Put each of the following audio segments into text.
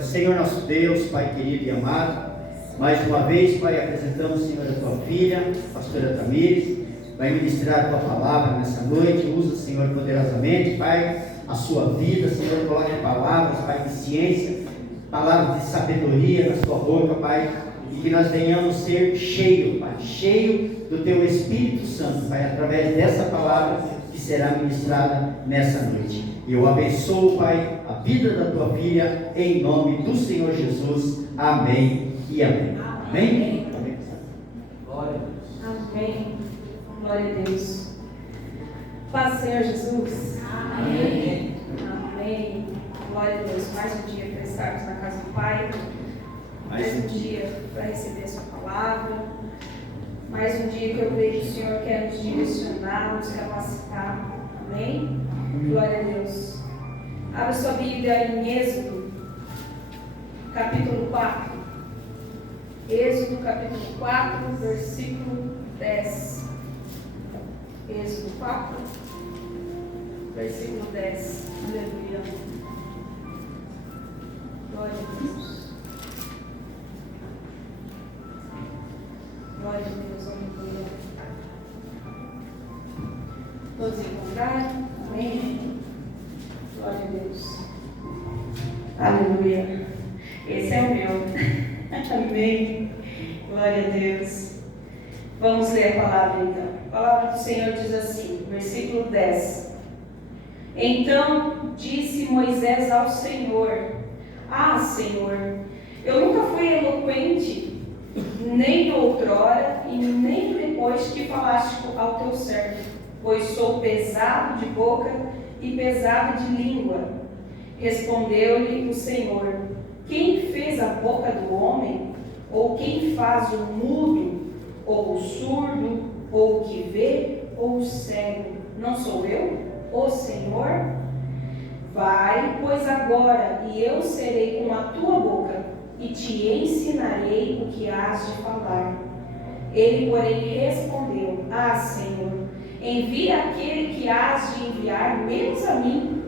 Senhor nosso Deus, Pai querido e amado, mais uma vez, Pai, apresentamos, Senhor, a tua filha, a pastora Tamires, vai ministrar a tua palavra nessa noite. Usa, Senhor, poderosamente, Pai, a sua vida, Senhor, coloque palavras, Pai, de ciência, palavras de sabedoria na sua boca, Pai, e que nós venhamos ser cheios, Pai, cheio do teu Espírito Santo, Pai, através dessa palavra que será ministrada nessa noite. Eu abençoo, Pai, a vida da tua filha, em nome do Senhor Jesus. Amém e amém. Amém? Amém. Glória a Deus. Amém. Glória a Deus. Paz, Senhor Jesus. Amém. Amém. Glória a Deus. Mais um dia para estarmos na casa do Pai. Mais um dia para receber a sua palavra. Mais um dia que eu creio que o Senhor quer nos direcionar, nos capacitar. Amém? Glória a Deus. Abra sua Bíblia em Êxodo, capítulo 4. Êxodo, capítulo 4, versículo 10. Êxodo 4, versículo 10. Aleluia. Glória a Deus. Glória a Deus. Aleluia. Todos encontraram? Amém? Glória a Deus. Aleluia. Esse é o meu. Amém. Glória a Deus. Vamos ler a palavra então. A palavra do Senhor diz assim, versículo 10. Então disse Moisés ao Senhor: Ah, Senhor, eu nunca fui eloquente, nem outrora e nem depois que falaste ao teu servo, pois sou pesado de boca e pesado de língua. Respondeu-lhe o Senhor: Quem fez a boca do homem? Ou quem faz o mudo, ou o surdo, ou o que vê, ou o cego? Não sou eu, o Senhor? Vai, pois agora, e eu serei com a tua boca, e te ensinarei o que has de falar. Ele, porém, respondeu: Ah, Senhor, envia aquele que has de enviar, menos a mim.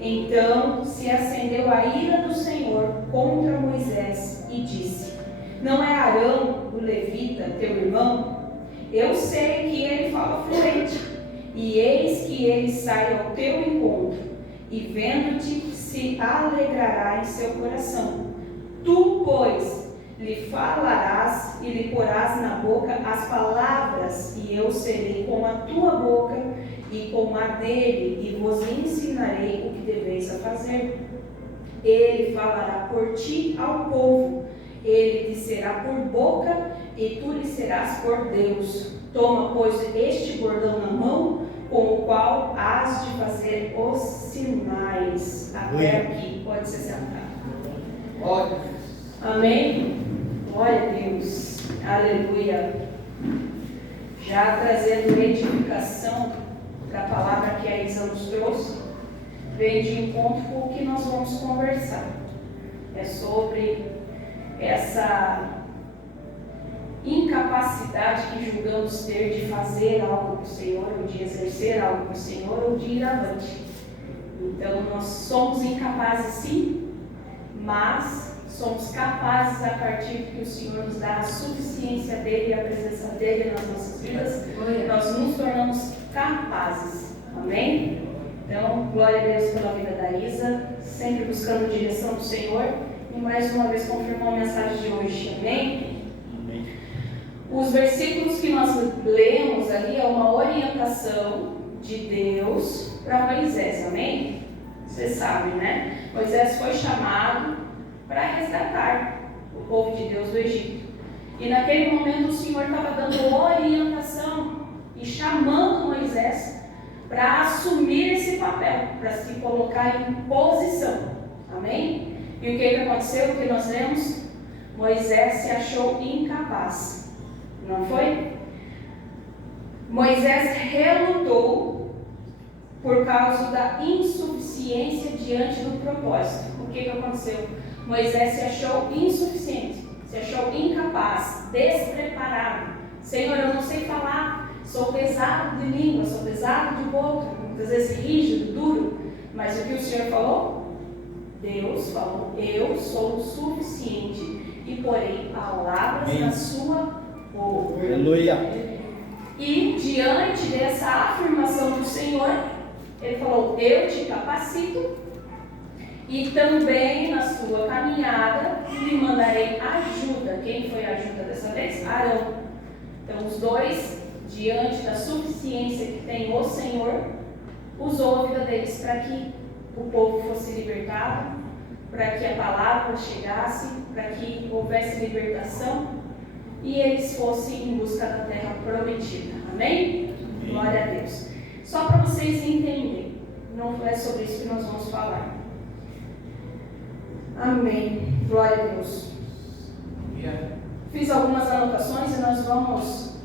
Então se acendeu a ira do Senhor contra Moisés e disse: Não é Arão, o levita, teu irmão? Eu sei que ele fala fluente, e eis que ele sai ao teu encontro, e vendo-te se alegrará em seu coração. Tu, pois, lhe falarás e lhe porás na boca as palavras, e eu serei com a tua boca e com a dele, e vos ensinarei o que deveis a fazer. Ele falará por ti ao povo, ele te será por boca, e tu lhe serás por Deus. Toma, pois, este bordão na mão, com o qual has de fazer os sinais. Até aqui, pode se sentar. Glória a Deus. Amém? Glória a Deus. Aleluia. Já trazendo edificação da palavra que a Isa nos trouxe, vem de encontro com o que nós vamos conversar. É sobre essa incapacidade que julgamos ter de fazer algo para o Senhor, ou de exercer algo para o Senhor, ou de ir avante. Então, nós somos incapazes sim, mas somos capazes a partir que o Senhor nos dá a suficiência dEle e a presença dEle nas nossas vidas. Nós nos tornamos capazes. Amém? Então, glória a Deus pela vida da Isa, sempre buscando a direção do Senhor. E mais uma vez confirmou a mensagem de hoje. Amém? Amém. Os versículos que nós lemos ali é uma orientação de Deus para Moisés. Amém? Vocês sabem, né? Moisés foi chamado para resgatar o povo de Deus do Egito. E naquele momento o Senhor estava dando orientação e chamando Moisés para assumir esse papel, para se colocar em posição. Amém? E o que aconteceu? O que nós lemos? Moisés se achou incapaz. Não foi? Moisés relutou por causa da insuficiência diante do propósito. O que aconteceu? Moisés se achou insuficiente, se achou incapaz, despreparado. Senhor, eu não sei falar, sou pesado de língua, sou pesado de boca, muitas vezes rígido, duro. Mas o que o Senhor falou? Deus falou: eu sou o suficiente e porei palavras na sua boca. Aleluia. E diante dessa afirmação do Senhor, Ele falou: eu te capacito e também na sua caminhada lhe mandarei ajuda. Quem foi a ajuda dessa vez? Arão. Então os dois, diante da suficiência que tem o Senhor, usou a vida deles para que o povo fosse libertado, para que a palavra chegasse, para que houvesse libertação e eles fossem em busca da terra prometida. Amém? Glória a Deus. Só para vocês entenderem, não é sobre isso que nós vamos falar. Amém. Glória a Deus. Fiz algumas anotações e nós vamos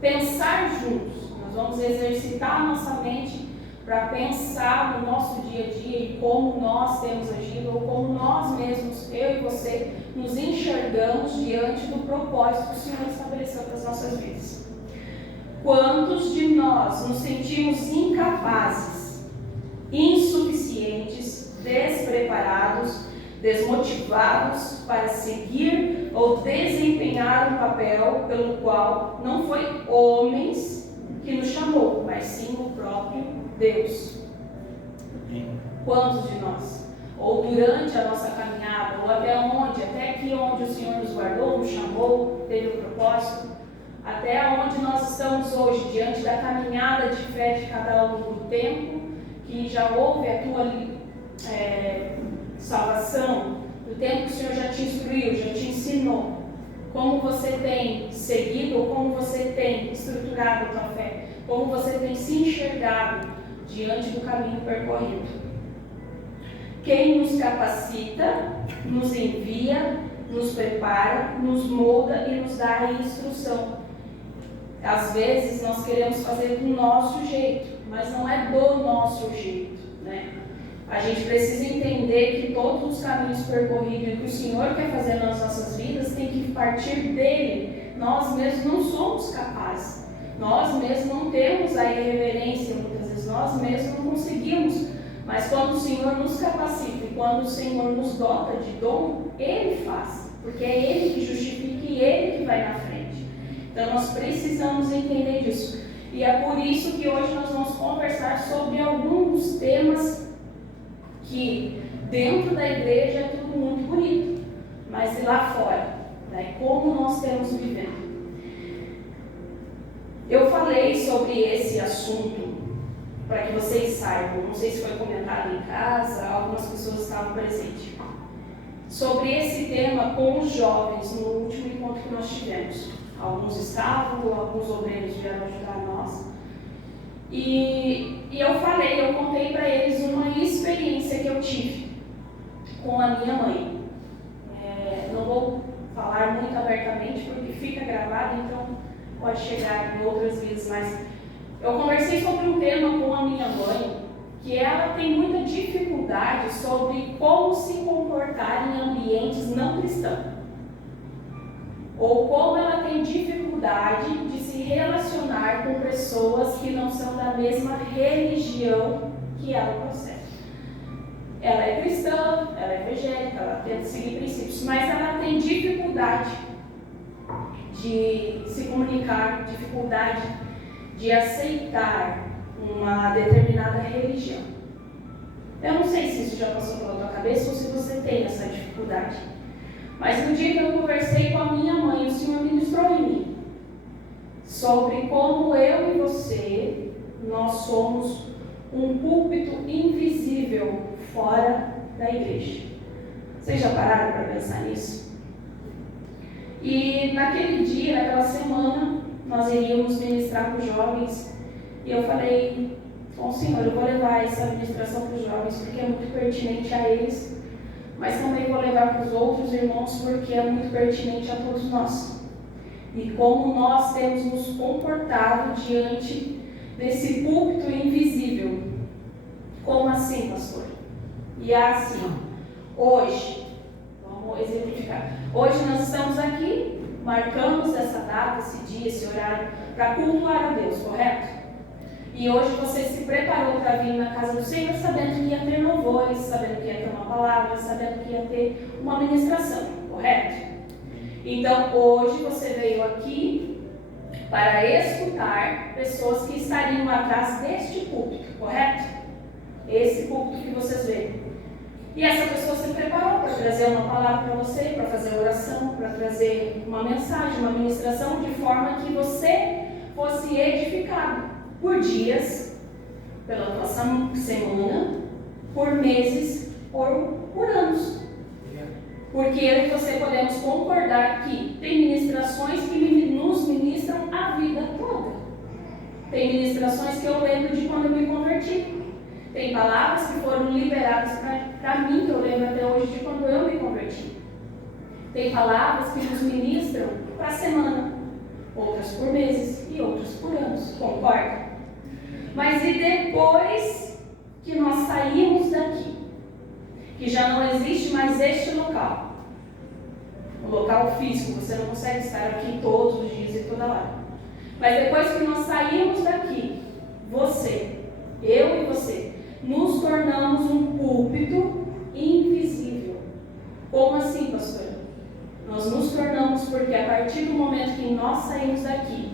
pensar juntos. Nós vamos exercitar a nossa mente para pensar no nosso dia a dia e como nós temos agido, ou como nós mesmos, eu e você, nos enxergamos diante do propósito que o Senhor estabeleceu para as nossas vidas. Quantos de nós nos sentimos incapazes, insuficientes, despreparados, desmotivados para seguir ou desempenhar um papel pelo qual não foi homens que nos chamou, mas sim o próprio Deus? Quantos de nós? Ou durante a nossa caminhada, ou até aqui onde o Senhor nos guardou, nos chamou, teve o propósito, até onde nós estamos hoje, diante da caminhada de fé de cada um do tempo, que já houve a tua salvação, do tempo que o Senhor já te instruiu, já te ensinou, como você tem seguido, ou como você tem estruturado a tua fé, como você tem se enxergado diante do caminho percorrido. Quem nos capacita, nos envia, nos prepara, nos molda e nos dá a instrução. Às vezes nós queremos fazer do nosso jeito, mas não é do nosso jeito, né? A gente precisa entender que todos os caminhos percorridos e que o Senhor quer fazer nas nossas vidas tem que partir dele. Nós mesmos não somos capazes. Nós mesmos não temos a irreverência, muitas vezes nós mesmos não conseguimos. Mas quando o Senhor nos capacita e quando o Senhor nos dota de dom, Ele faz. Porque é Ele que justifica e Ele que vai na frente. Então nós precisamos entender disso. E é por isso que hoje nós vamos conversar sobre alguns temas que dentro da igreja é tudo muito bonito, mas e lá fora, né? Como nós temos vivendo. Eu falei sobre esse assunto para que vocês saibam, não sei se foi comentado em casa, algumas pessoas estavam presentes, sobre esse tema com os jovens no último encontro que nós tivemos. Alguns estavam, alguns obreiros vieram ajudar nós. E eu contei para eles uma experiência que eu tive com a minha mãe. Não vou falar muito abertamente porque fica gravado, então pode chegar em outras vidas, mas eu conversei sobre um tema com a minha mãe, que ela tem muita dificuldade sobre como se comportar em ambientes não cristãos. Ou como ela tem dificuldade de se relacionar com pessoas que não são da mesma religião que ela processa. Ela é cristã, ela é evangélica, ela tenta seguir princípios, mas ela tem dificuldade de se comunicar, dificuldade de aceitar uma determinada religião. Eu não sei se isso já passou pela tua cabeça ou se você tem essa dificuldade. Mas no dia que eu conversei com a minha mãe, o Senhor ministrou em mim sobre como eu e você, nós somos um púlpito invisível fora da igreja. Vocês já pararam para pensar nisso? E naquele dia, naquela semana, nós iríamos ministrar para os jovens e eu falei com o Senhor, eu vou levar essa ministração para os jovens porque é muito pertinente a eles, mas também vou levar para os outros irmãos porque é muito pertinente a todos nós. E como nós temos nos comportado diante desse púlpito invisível. Como assim, pastor? E é assim, hoje, vamos exemplificar. Hoje nós estamos aqui, marcamos essa data, esse dia, esse horário, para cultuar a Deus, correto? E hoje você se preparou para vir na casa do Senhor sabendo que ia ter louvores, sabendo que ia ter uma palavra, sabendo que ia ter uma ministração, correto? Então hoje você veio aqui para escutar pessoas que estariam atrás deste púlpito, correto? Esse púlpito que vocês veem. E essa pessoa se preparou para trazer uma palavra para você, para fazer oração, para trazer uma mensagem, uma ministração, de forma que você fosse edificado por dias, pela tua semana, por meses, por anos. Porque eu e você podemos concordar que tem ministrações que nos ministram a vida toda. Tem ministrações que eu lembro de quando eu me converti. Tem palavras que foram liberadas para mim, que eu lembro até hoje de quando eu me converti. Tem palavras que nos ministram para a semana, outras por meses e outras por anos. Concorda? Mas e depois que nós saímos daqui, que já não existe mais este local, o local físico, você não consegue estar aqui todos os dias e toda hora. Mas depois que nós saímos daqui, você, eu e você, nos tornamos um púlpito invisível. Como assim, pastora? Nós nos tornamos porque a partir do momento que nós saímos daqui,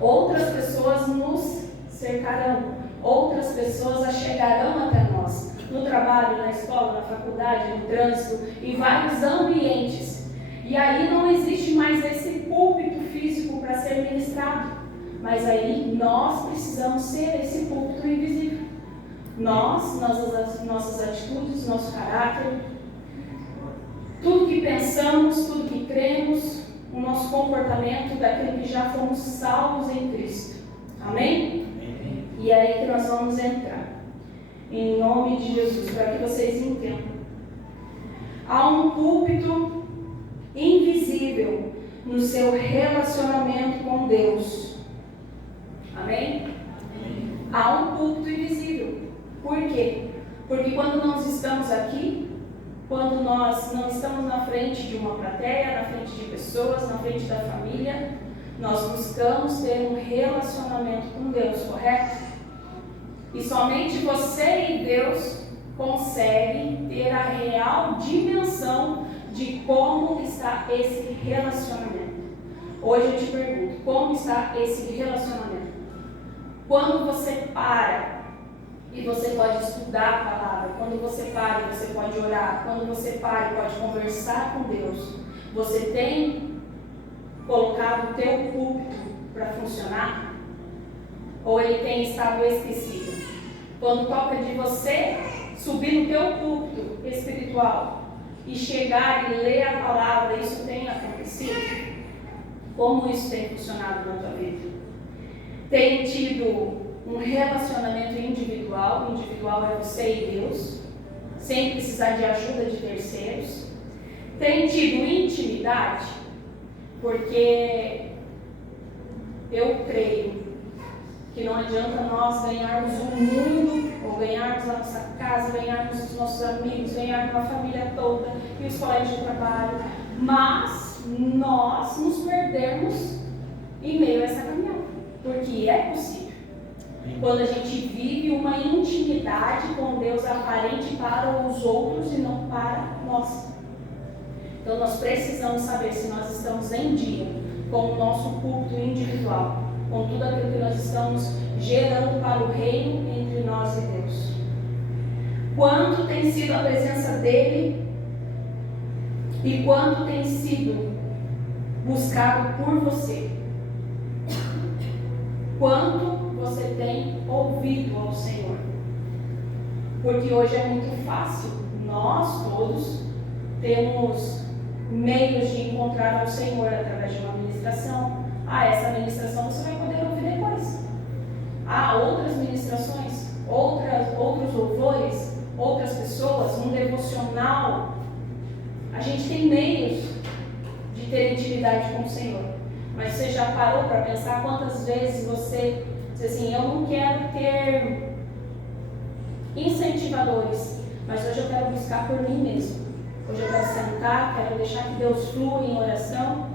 outras pessoas nos cercarão, outras pessoas achegarão até nós, no trabalho, na escola, na faculdade, no trânsito, em vários ambientes. E aí não existe mais esse púlpito físico para ser ministrado, mas aí nós precisamos ser esse púlpito invisível. Nossas atitudes, nosso caráter, tudo que pensamos, tudo que cremos, o nosso comportamento daquilo que já fomos salvos em Cristo. Amém? E é aí que nós vamos entrar. Em nome de Jesus, para que vocês entendam. Há um púlpito invisível no seu relacionamento com Deus. Amém? Há um púlpito invisível. Por quê? Porque quando nós estamos aqui, quando nós não estamos na frente de uma plateia, na frente de pessoas, na frente da família, nós buscamos ter um relacionamento com Deus, correto? E somente você e Deus conseguem ter a real dimensão de como está esse relacionamento. Hoje eu te pergunto, como está esse relacionamento? Quando você para e você pode estudar a palavra, quando você para e você pode orar, quando você para e pode conversar com Deus, você tem colocado o teu púlpito para funcionar? Ou ele tem estado esquecido? Quando toca de você subir no teu púlpito espiritual e chegar e ler a palavra, isso tem acontecido? Como isso tem funcionado na tua vida? Tem tido um relacionamento individual é você e Deus, sem precisar de ajuda de terceiros? Tem tido intimidade? Porque eu creio que não adianta nós ganharmos o mundo, ou ganharmos a nossa casa, ganharmos os nossos amigos, ganharmos a família toda e os colegas de trabalho, mas nós nos perdermos em meio a essa caminhada, porque é possível. Quando a gente vive uma intimidade com Deus aparente para os outros e não para nós. Então nós precisamos saber se nós estamos em dia com o nosso culto individual, com tudo aquilo que nós estamos gerando para o reino entre nós e Deus. Quanto tem sido a presença dele e quanto tem sido buscado por você? Quanto você tem ouvido ao Senhor? Porque hoje é muito fácil, nós todos temos meios de encontrar ao Senhor através de uma ministração. Essa ministração você vai poder ouvir depois. Há outras ministrações, outros louvores, outras pessoas, um devocional. A gente tem meios de ter intimidade com o Senhor. Mas você já parou para pensar quantas vezes você diz assim: eu não quero ter incentivadores, mas hoje eu quero buscar por mim mesmo. Hoje eu quero sentar, quero deixar que Deus flua em oração,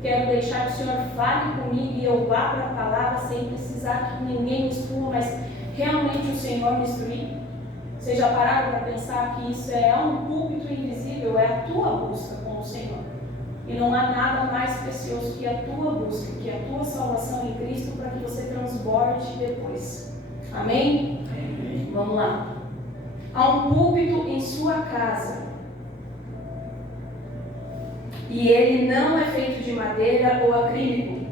Quero deixar que o Senhor fale comigo e eu vá para a palavra sem precisar que ninguém me instrua, mas realmente o Senhor me instruir. Você já pararam para pensar que isso é um púlpito invisível, é a tua busca com o Senhor. E não há nada mais precioso que a tua busca, que a tua salvação em Cristo, para que você transborde depois. Amém? Amém. Vamos lá. Há um púlpito em sua casa. E ele não é feito de madeira ou acrílico,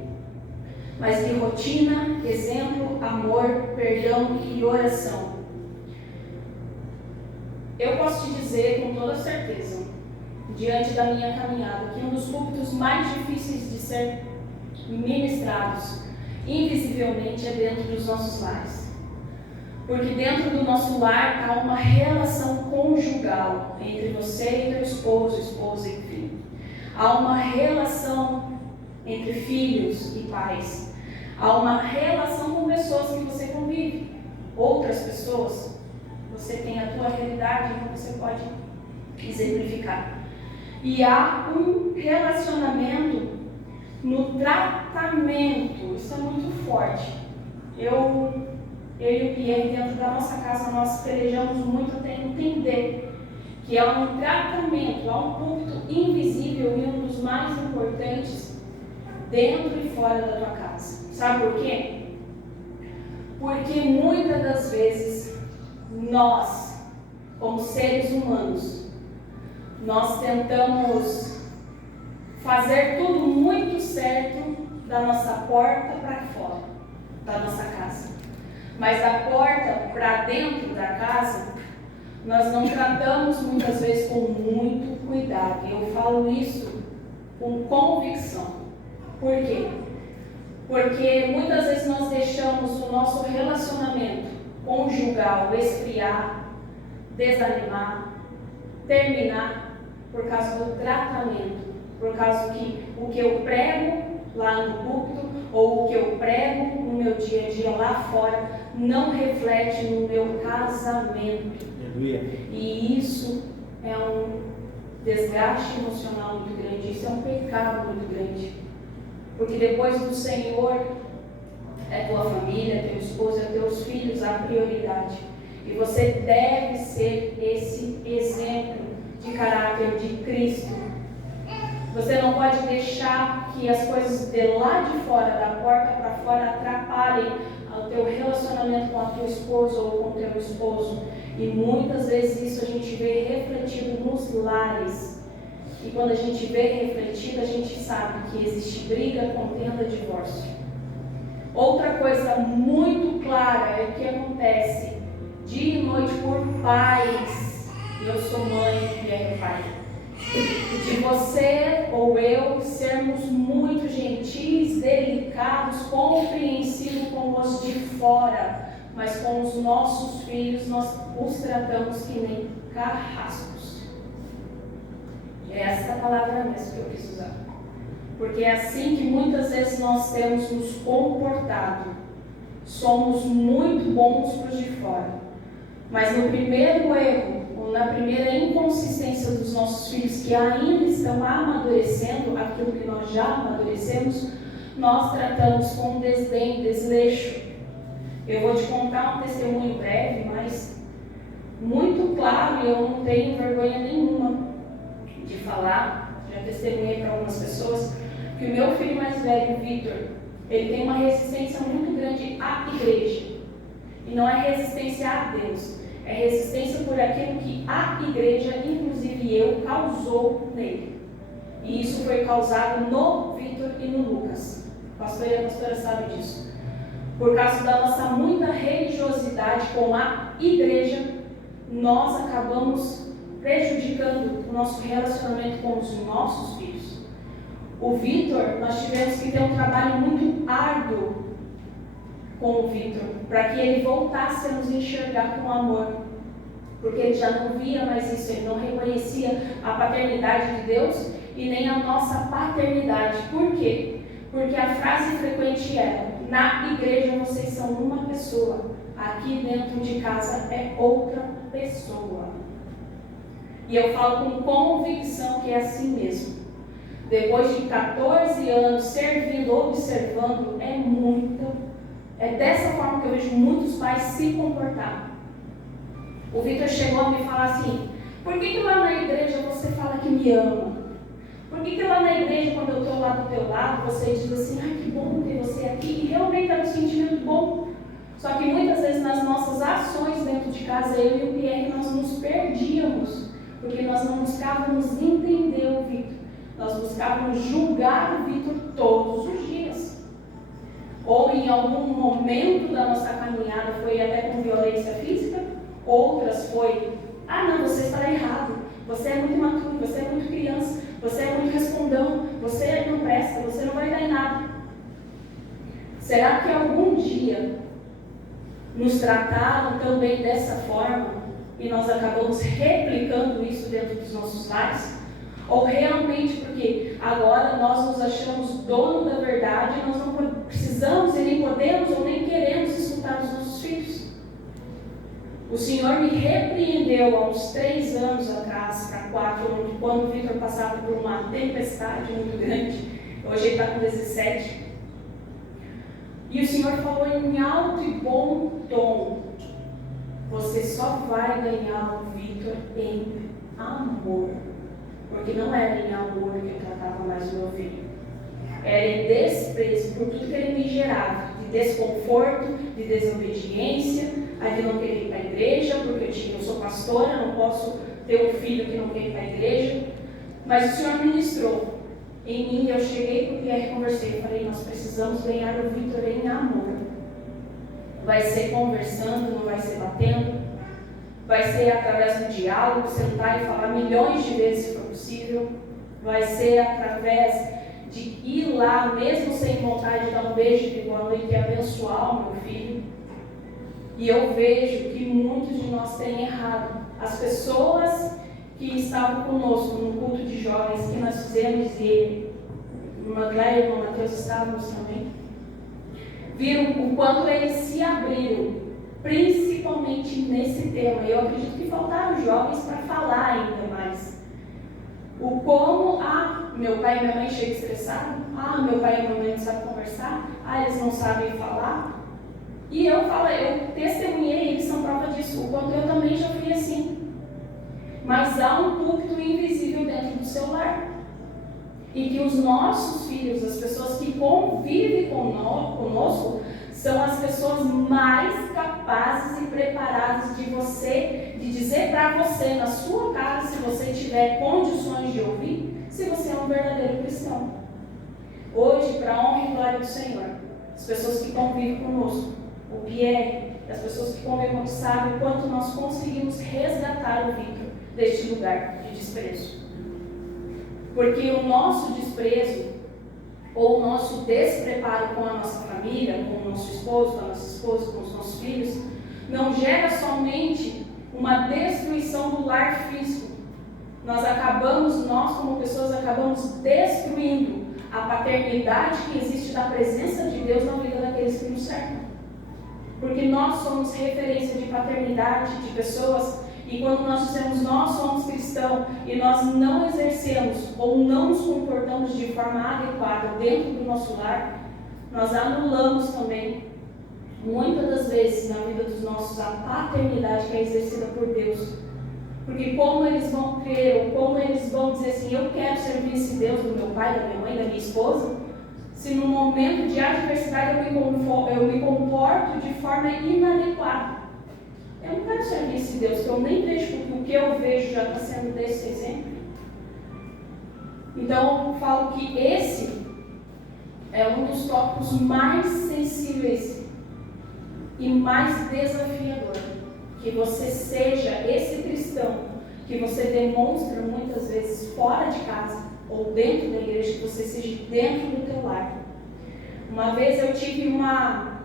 mas de rotina, exemplo, amor, perdão e oração. Eu posso te dizer com toda certeza, diante da minha caminhada, que um dos púlpitos mais difíceis de ser ministrados, invisivelmente, é dentro dos nossos lares. Porque dentro do nosso lar há uma relação conjugal entre você e teu esposo, esposa e filho. Há uma relação entre filhos e pais. Há uma relação com pessoas que você convive. Outras pessoas, você tem a tua realidade que você pode exemplificar. E há um relacionamento no tratamento. Isso é muito forte. Eu e o Pierre, dentro da nossa casa, nós pelejamos muito até entender que há um tratamento, há um púlpito invisível e um dos mais importantes dentro e fora da tua casa. Sabe por quê? Porque muitas das vezes nós, como seres humanos, nós tentamos fazer tudo muito certo da nossa porta para fora da nossa casa. Mas da porta para dentro da casa, nós não tratamos muitas vezes com muito cuidado. E eu falo isso com convicção. Por quê? Porque muitas vezes nós deixamos o nosso relacionamento conjugal esfriar, desanimar, terminar por causa do tratamento, por causa que o que eu prego lá no púlpito ou o que eu prego no meu dia a dia lá fora não reflete no meu casamento. Aleluia. E isso é um desgaste emocional muito grande, isso é um pecado muito grande. Porque depois do Senhor, é tua família, é teu esposo, é teus filhos a prioridade. E você deve ser esse exemplo de caráter de Cristo. Você não pode deixar que as coisas de lá de fora, da porta para fora, atrapalhem o teu relacionamento com a tua esposa ou com o teu esposo. E muitas vezes isso a gente vê refletido nos lares. E quando a gente vê refletido, a gente sabe que existe briga, contenda, divórcio. Outra coisa muito clara é o que acontece dia e noite por pais. Eu sou mãe e é pai. De você ou eu sermos muito gentis, delicados, compreensivos com os de fora, mas com os nossos filhos nós os tratamos que nem carrascos. É essa palavra mesmo que eu quis usar. Porque é assim que muitas vezes nós temos nos comportado. Somos muito bons para os de fora, mas no primeiro erro, ou na primeira inconsistência dos nossos filhos que ainda estão amadurecendo aquilo que nós já amadurecemos, nós tratamos com desdém, desleixo. Eu vou te contar um testemunho breve, mas muito claro, e eu não tenho vergonha nenhuma de falar, já testemunhei para algumas pessoas, que o meu filho mais velho, Vitor, ele tem uma resistência muito grande à igreja. E não é resistência a Deus, é resistência por aquilo que a igreja, inclusive eu, causou nele. E isso foi causado no Vitor e no Lucas. O pastor e a pastora sabem disso. Por causa da nossa muita religiosidade com a igreja, nós acabamos prejudicando o nosso relacionamento com os nossos filhos. O Vitor, nós tivemos que ter um trabalho muito árduo com o Vitor, para que ele voltasse a nos enxergar com amor, porque ele já não via mais isso, ele não reconhecia a paternidade de Deus e nem a nossa paternidade. Por quê? Porque a frase frequente era: na igreja vocês são uma pessoa, aqui dentro de casa é outra pessoa. E eu falo com convicção que é assim mesmo. depois de 14 anos servindo, observando, é dessa forma que eu vejo muitos pais se comportar. O Vitor chegou a me falar assim: por que lá na igreja você fala que me ama? Por que lá na igreja, quando eu estou lá do teu lado, você diz assim: ai, que bom ter você aqui? E realmente é um sentimento bom. Só que muitas vezes nas nossas ações dentro de casa, eu e o Pierre, nós nos perdíamos, porque nós não buscávamos entender o Vitor. Nós buscávamos julgar o Vitor todos os dias. Ou em algum momento da nossa caminhada foi até com violência física, outras foi: ah não, você está errado, você é muito imaturo, você é muito criança, você é muito respondão, você não presta, você não vai dar em nada. Será que algum dia nos trataram também dessa forma e nós acabamos replicando isso dentro dos nossos lares? Ou realmente porque agora nós nos achamos dono da verdade e nós não precisamos e nem podemos ou nem queremos escutar os nossos filhos? O Senhor me repreendeu há uns 3 anos atrás, para 4, quando o Vitor passava por uma tempestade muito grande. Hoje ele está com 17. E o Senhor falou em alto e bom tom: você só vai ganhar o Vitor em amor. Porque não era em amor que eu tratava mais o meu filho. Era em desprezo por tudo que ele me gerava, de desconforto, de desobediência, de não querer ir para a igreja, porque eu sou pastora, não posso ter um filho que não quer ir para a igreja. Mas o Senhor ministrou em mim. Eu cheguei para o Pierre e conversei. Eu falei: nós precisamos ganhar o Vitor em amor. Vai ser conversando, não vai ser batendo. Vai ser através do diálogo, sentar e falar milhões de vezes se for possível. Vai ser através de ir lá, mesmo sem vontade, de dar um beijo de boa noite e abençoar o meu filho. E eu vejo que muitos de nós têm errado. As pessoas que estavam conosco no culto de jovens que nós fizemos, e o irmã Cléia e o irmão Mateus estávamos também, viram o quanto eles se abriram, principalmente nesse tema. Eu acredito que faltaram jovens para falar ainda mais. O como: meu pai e minha mãe chegam estressados, meu pai e minha mãe não sabem conversar, eles não sabem falar. E eu testemunhei, eles são prova disso, o quanto eu também já fui assim. Mas há um púlpito invisível dentro do seu lar. E que os nossos filhos, as pessoas que convivem conosco, são as pessoas mais capazes e preparadas de dizer para você, na sua casa, se você tiver condições de ouvir, se você é um verdadeiro cristão. Hoje, para a honra e glória do Senhor, as pessoas que convivem conosco, o Pierre, as pessoas que convivem conosco, sabem o quanto nós conseguimos resgatar o Vitor deste lugar de desprezo. Porque o nosso desprezo, ou o nosso despreparo com a nossa família, com o nosso esposo, com a nossa esposa, com os nossos filhos, não gera somente uma destruição do lar físico. Nós como pessoas, acabamos destruindo a paternidade que existe da presença de Deus na vida daqueles que nos cercam. Porque nós somos referência de paternidade de pessoas. E quando nós dizemos nós somos cristãos e nós não exercemos ou não nos comportamos de forma adequada dentro do nosso lar, nós anulamos também, muitas das vezes na vida dos nossos, a paternidade que é exercida por Deus. Porque como eles vão crer, ou como eles vão dizer assim: eu quero servir esse Deus do meu pai, da minha mãe, da minha esposa, se no momento de adversidade eu me comporto de forma inadequada. Eu não quero servir esse Deus, que eu nem vejo, porque o que eu vejo já está sendo desse exemplo. Então, eu falo que esse é um dos tópicos mais sensíveis e mais desafiador. Que você seja esse cristão que você demonstra muitas vezes fora de casa ou dentro da igreja, que você seja dentro do teu lar. Uma vez eu tive uma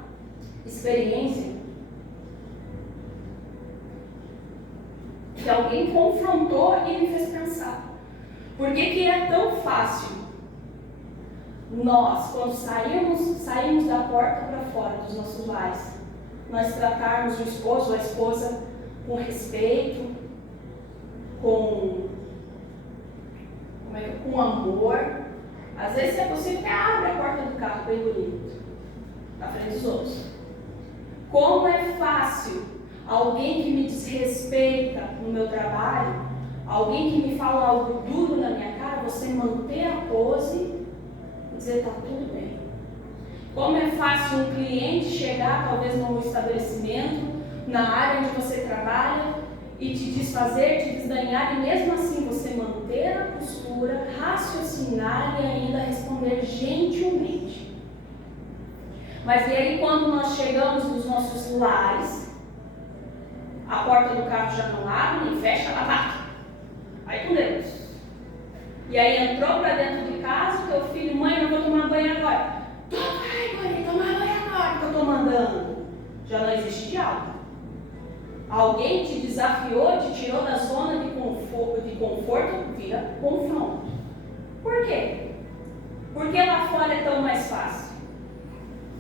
experiência que alguém confrontou e me fez pensar. Por que é tão fácil nós, quando saímos da porta para fora dos nossos lares, nós tratarmos o esposo ou a esposa com respeito, com amor, Às vezes, se é possível, até abre a porta do carro bem bonito, na frente dos outros. Como é fácil alguém que me desrespeita no meu trabalho, alguém que me fala algo duro na minha cara, você manter a pose e dizer, está tudo bem. Como é fácil um cliente chegar, talvez no estabelecimento, na área onde você trabalha, e te desfazer, te desdanhar, e mesmo assim você manter a postura, raciocinar e ainda responder gentilmente. Mas e aí quando nós chegamos nos nossos lares, a porta do carro já não abre, nem fecha, ela bate. Aí com Deus. E aí entrou para dentro de casa, teu filho, mãe, eu vou tomar banho agora. Vai, tomar banho agora que eu estou mandando. Já não existe diálogo. Alguém te desafiou, te tirou da zona de conforto, vira confronto. Por quê? Por que lá fora é tão mais fácil?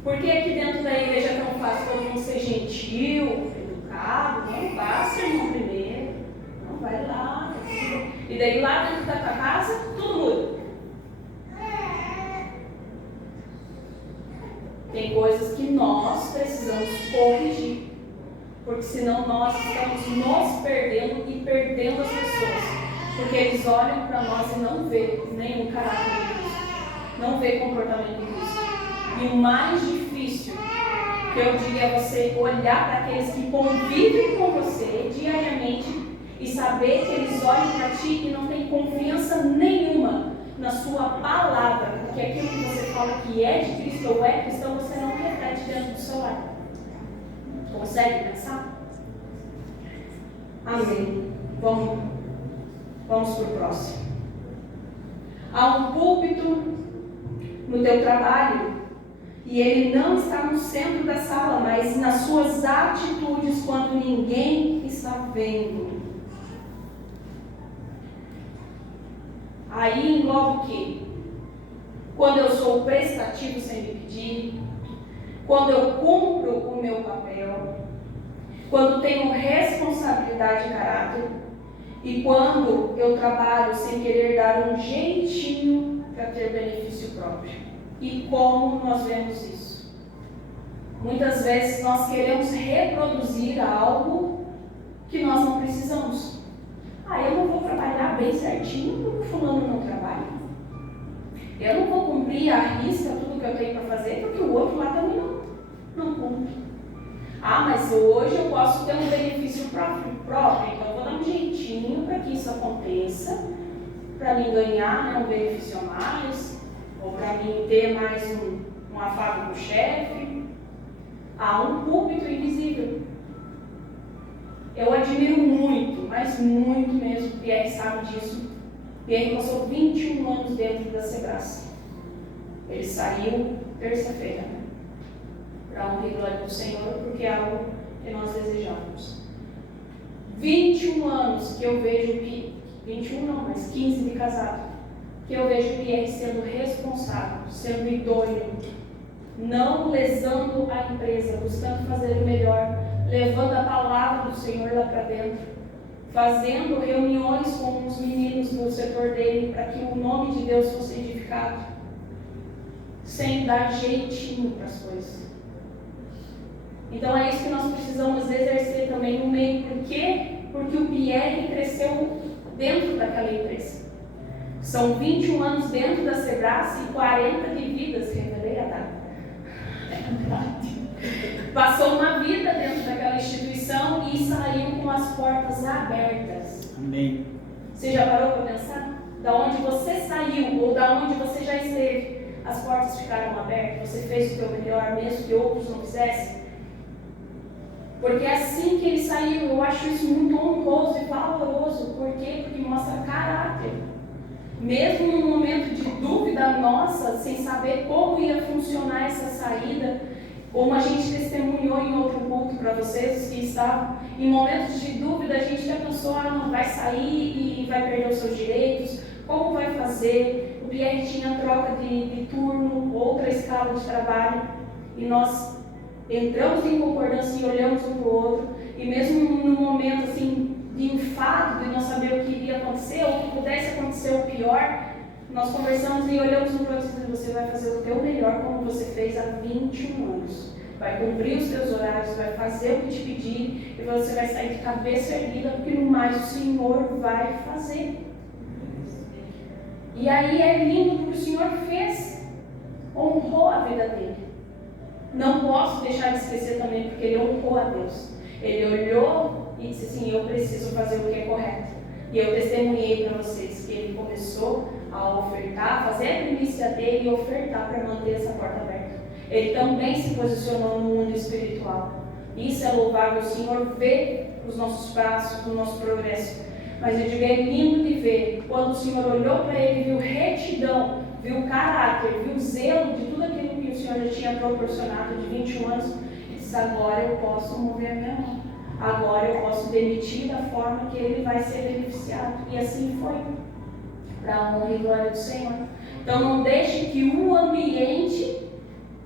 Por que aqui dentro da igreja é tão fácil todo mundo ser gentil, educado? Não passa, irmão, primeiro. Não vai lá. E daí lá dentro da tua casa, tudo muda. Tem coisas que nós precisamos corrigir. Porque senão nós estamos nos perdendo e perdendo as pessoas. Porque eles olham para nós e não vê nenhum caráter de Cristo. Não vê comportamento de Cristo. E o mais difícil que eu digo é você olhar para aqueles que convivem com você diariamente e saber que eles olham para ti e não tem confiança nenhuma na sua palavra. Porque aquilo que você fala que é de Cristo ou é cristão, você não repete dentro do seu lar. Consegue pensar? Amém. Vamos para o próximo. Há um púlpito no teu trabalho e ele não está no centro da sala, mas nas suas atitudes quando ninguém está vendo. Aí engloba o quê? Quando eu sou prestativo sem me pedir, quando eu cumpro o meu papel, quando tenho responsabilidade e caráter, e quando eu trabalho sem querer dar um jeitinho para ter benefício próprio. E como nós vemos isso? Muitas vezes nós queremos reproduzir algo que nós não precisamos. Eu não vou trabalhar bem certinho porque o fulano não trabalha. Eu não vou cumprir à risca tudo que eu tenho para fazer porque o outro lá também não cumpre. Mas hoje eu posso ter um benefício próprio, então eu vou dar um jeitinho para que isso aconteça, para mim ganhar um benefício a mais, ou para mim ter mais um afago com o chefe. Há um púlpito invisível. Eu admiro muito, mas muito mesmo, Pierre sabe disso. Pierre passou 21 anos dentro da Sebrae. Ele saiu terça-feira, para honra e glória do Senhor, porque é algo que nós desejamos. 21 anos que eu vejo, 21 não, mas 15 de casado, que eu vejo Pierre sendo responsável, sendo idôneo, não lesando a empresa, buscando fazer o melhor, levando a palavra do Senhor lá para dentro, fazendo reuniões com os meninos do setor dele, para que o nome de Deus fosse edificado, sem dar jeitinho para as coisas. Então é isso que nós precisamos exercer também no meio. Por quê? Porque o Pierre cresceu dentro daquela empresa. São 21 anos dentro da Sebrae e 40 de vidas, revelei a data. Passou uma vida dentro daquela instituição e saiu com as portas abertas. Amém. Você já parou para pensar? Da onde você saiu ou da onde você já esteve, as portas ficaram abertas, você fez o teu melhor, mesmo que outros não fizessem. Porque é assim que ele saiu. Eu acho isso muito honroso e valoroso. Por quê? Porque mostra caráter. Mesmo num momento de dúvida nossa, sem saber como ia funcionar essa saída, como a gente testemunhou em outro culto para vocês que estavam, em momentos de dúvida a gente já pensou, não vai sair e vai perder os seus direitos, como vai fazer? O Pierre tinha troca de turno, outra escala de trabalho, e nós entramos em concordância e olhamos um para o outro, e mesmo num momento assim de enfado, de não saber o que iria acontecer, ou que pudesse acontecer o pior, nós conversamos e olhamos um para o outro e dizemos, você vai fazer o teu melhor como você fez há 21 anos. Vai cumprir os teus horários, vai fazer o que te pedir e você vai sair de cabeça erguida, porque no mais o Senhor vai fazer. E aí é lindo porque o Senhor fez, honrou a vida dele. Não posso deixar de esquecer também, porque ele honrou a Deus. Ele olhou e disse assim, eu preciso fazer o que é correto. E eu testemunhei para vocês que ele começou a ofertar, fazer a primícia dele e ofertar para manter essa porta aberta. Ele também se posicionou no mundo espiritual. Isso é louvável, o Senhor vê os nossos passos, o nosso progresso. Mas eu digo, é lindo de ver, quando o Senhor olhou para ele, viu retidão, viu caráter, viu zelo de tudo aquilo que o Senhor já tinha proporcionado de 21 anos, e disse, agora eu posso mover a minha mão. Agora eu posso demitir da forma que ele vai ser beneficiado. E assim foi, para a honra e glória do Senhor. Então não deixe que o ambiente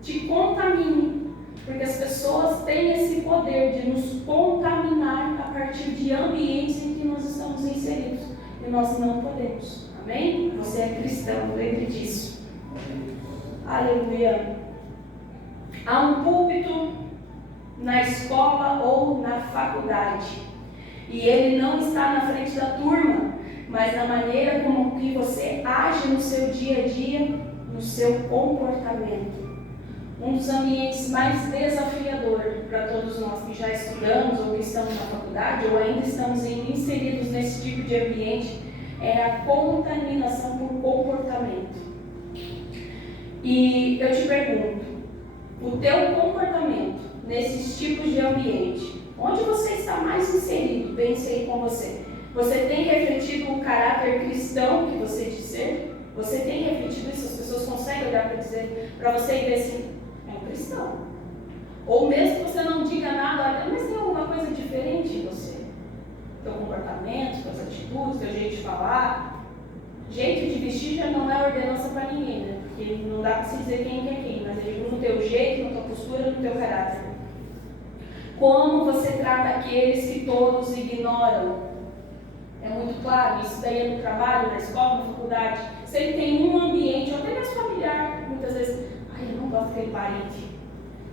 te contamine, porque as pessoas têm esse poder de nos contaminar a partir de ambientes em que nós estamos inseridos. E nós não podemos. Amém? Você é cristão, lembre disso. Aleluia. Há um púlpito na escola ou na faculdade, e ele não está na frente da turma, mas na maneira como que você age no seu dia a dia, no seu comportamento. Um dos ambientes mais desafiadores para todos nós que já estudamos ou que estamos na faculdade ou ainda estamos inseridos nesse tipo de ambiente é a contaminação por comportamento. E eu te pergunto, o teu comportamento nesses tipos de ambiente, onde você está mais inserido, bem inserido com você? Você tem refletido o caráter cristão que você diz ser? Você tem refletido isso? As pessoas conseguem olhar para você e ver assim, é um cristão. Ou mesmo que você não diga nada, olha, mas tem alguma coisa diferente em você? Teu comportamento, tuas atitudes, teu jeito de falar. Jeito de vestir já não é ordenança para ninguém, né? Porque não dá para se dizer quem é quem, mas eu digo no teu jeito, na tua postura, no teu caráter. Como você trata aqueles que todos ignoram? É muito claro, isso daí é no trabalho, na escola, na faculdade. Se ele tem um ambiente, ou até mais familiar, muitas vezes, ai, eu não gosto daquele parente.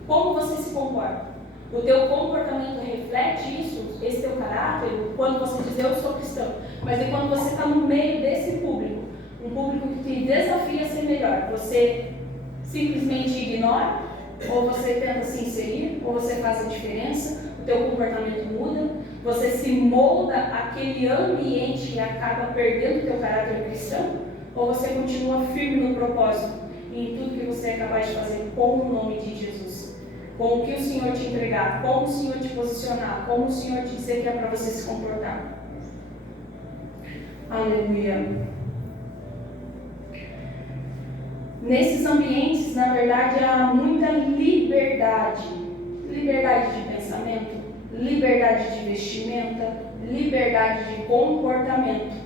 Como você se comporta? O teu comportamento reflete isso, esse teu caráter, quando você diz eu sou cristão. Mas é quando você está no meio desse público, um público que te desafia a ser melhor, você simplesmente ignora, ou você tenta se inserir, ou você faz a diferença, o teu comportamento muda, você se molda àquele ambiente e acaba perdendo o teu caráter cristão, ou você continua firme no propósito e em tudo que você é capaz de fazer com o nome de Jesus, com o que o Senhor te entregar, como o Senhor te posicionar, como o Senhor te dizer que é para você se comportar. Aleluia. Nesses ambientes, na verdade, há muita liberdade. Liberdade de pensamento, liberdade de vestimenta, liberdade de comportamento.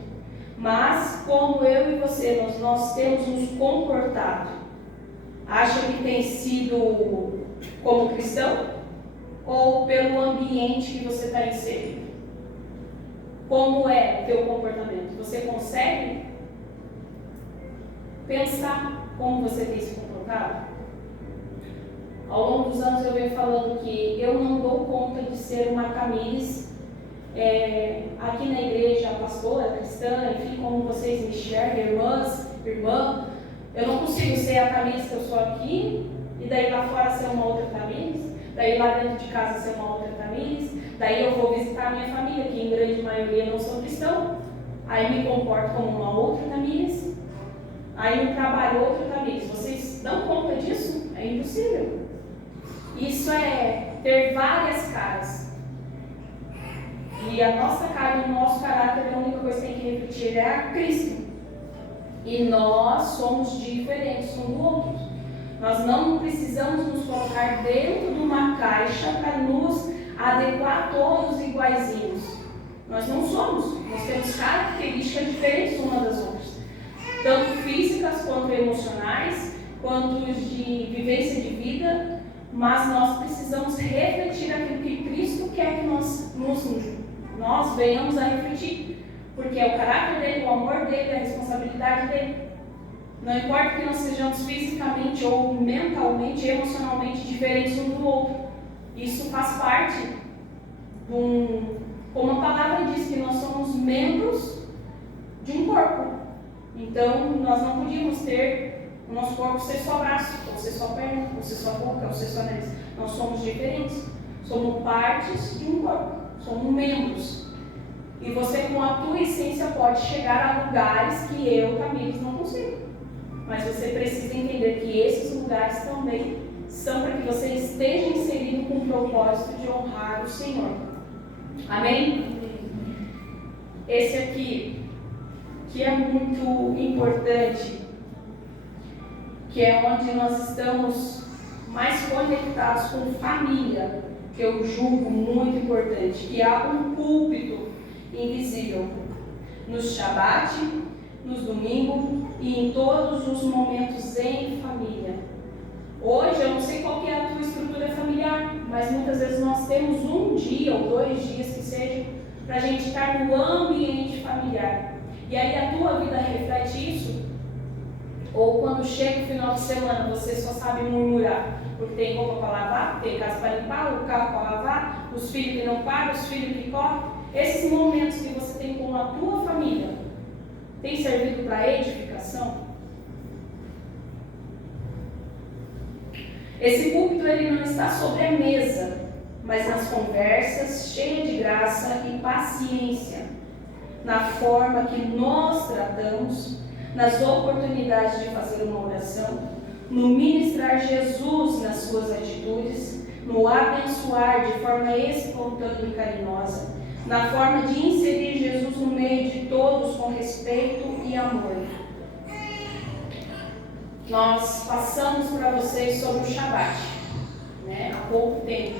Mas, como eu e você, nós temos nos comportado, acha que tem sido como cristão? Ou pelo ambiente que você está inserido? Como é o teu comportamento? Você consegue pensar como você tem se comportado? Ao longo dos anos eu venho falando que eu não dou conta de ser uma Tamires aqui na igreja, pastora, cristã, enfim, como vocês me enxergam, irmã, eu não consigo ser a Tamires que eu sou aqui, e daí lá fora ser uma outra Tamires, daí lá dentro de casa ser uma outra Tamires, daí eu vou visitar a minha família, que em grande maioria não são cristãos, aí me comporto como uma outra Tamires, aí no trabalho outra Tamires. Vocês dão conta disso? É impossível. Isso é ter várias caras. E a nossa cara, o nosso caráter, a única coisa que tem que refletir é a Cristo. E nós somos diferentes um do outro. Nós não precisamos nos colocar dentro de uma caixa para nos adequar a todos iguaizinhos. Nós não somos. Nós temos características diferentes umas das outras. Tanto físicas quanto emocionais, quanto de vivência de vida. Mas nós precisamos refletir aquilo que Cristo quer que nós venhamos a refletir, porque é o caráter dele, o amor dele, a responsabilidade dele. Não importa que nós sejamos fisicamente ou mentalmente, emocionalmente diferentes um do outro. Isso faz parte como a palavra diz, que nós somos membros de um corpo. Então, nós não podíamos ter o nosso corpo ser só braço, ou ser só perna, ou ser só boca, ou ser só nariz. Nós somos diferentes. Somos partes de um corpo. Somos membros. E você, com a tua essência, pode chegar a lugares que eu, Tamires, não consigo. Mas você precisa entender que esses lugares também são para que você esteja inserido com o propósito de honrar o Senhor. Amém? Esse aqui, que é muito importante, que é onde nós estamos mais conectados com família, que eu julgo muito importante, que há um púlpito invisível nos Shabat, nos domingos e em todos os momentos em família. Hoje, eu não sei qual que é a tua estrutura familiar, mas muitas vezes nós temos um dia ou 2 dias que seja para a gente estar no ambiente familiar. E aí a tua vida reflete isso? Ou quando chega o final de semana, você só sabe murmurar, porque tem roupa para lavar, tem casa para limpar, o carro para lavar, os filhos que não param, os filhos que correm. Esses momentos que você tem com a tua família, tem servido para edificação? Esse púlpito ele não está sobre a mesa, mas nas conversas cheias de graça e paciência, na forma que nós tratamos, nas oportunidades de fazer uma oração, no ministrar Jesus nas suas atitudes, no abençoar de forma espontânea e carinhosa, na forma de inserir Jesus no meio de todos com respeito e amor. Nós passamos para vocês sobre o Shabat, há pouco tempo.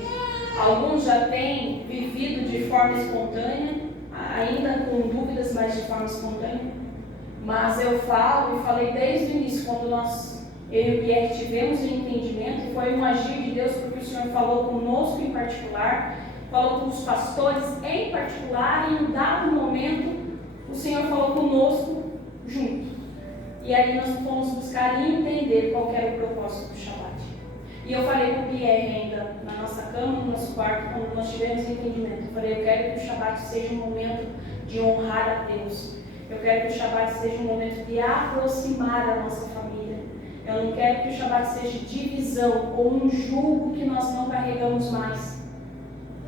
Alguns já têm vivido de forma espontânea, ainda com dúvidas, mas de forma espontânea. Mas eu falo e falei desde o início, quando eu e o Pierre tivemos o entendimento, foi um agir de Deus, porque o Senhor falou conosco em particular, falou com os pastores em particular, e em um dado momento o Senhor falou conosco junto. E aí nós fomos buscar entender qual era o propósito do Shabat. E eu falei com o Pierre ainda, na nossa cama, no nosso quarto, quando nós tivemos entendimento. Eu falei, eu quero que o Shabat seja um momento de honrar a Deus. Eu quero que o Shabat seja um momento de aproximar a nossa família. Eu não quero que o Shabat seja divisão ou um jugo que nós não carregamos mais.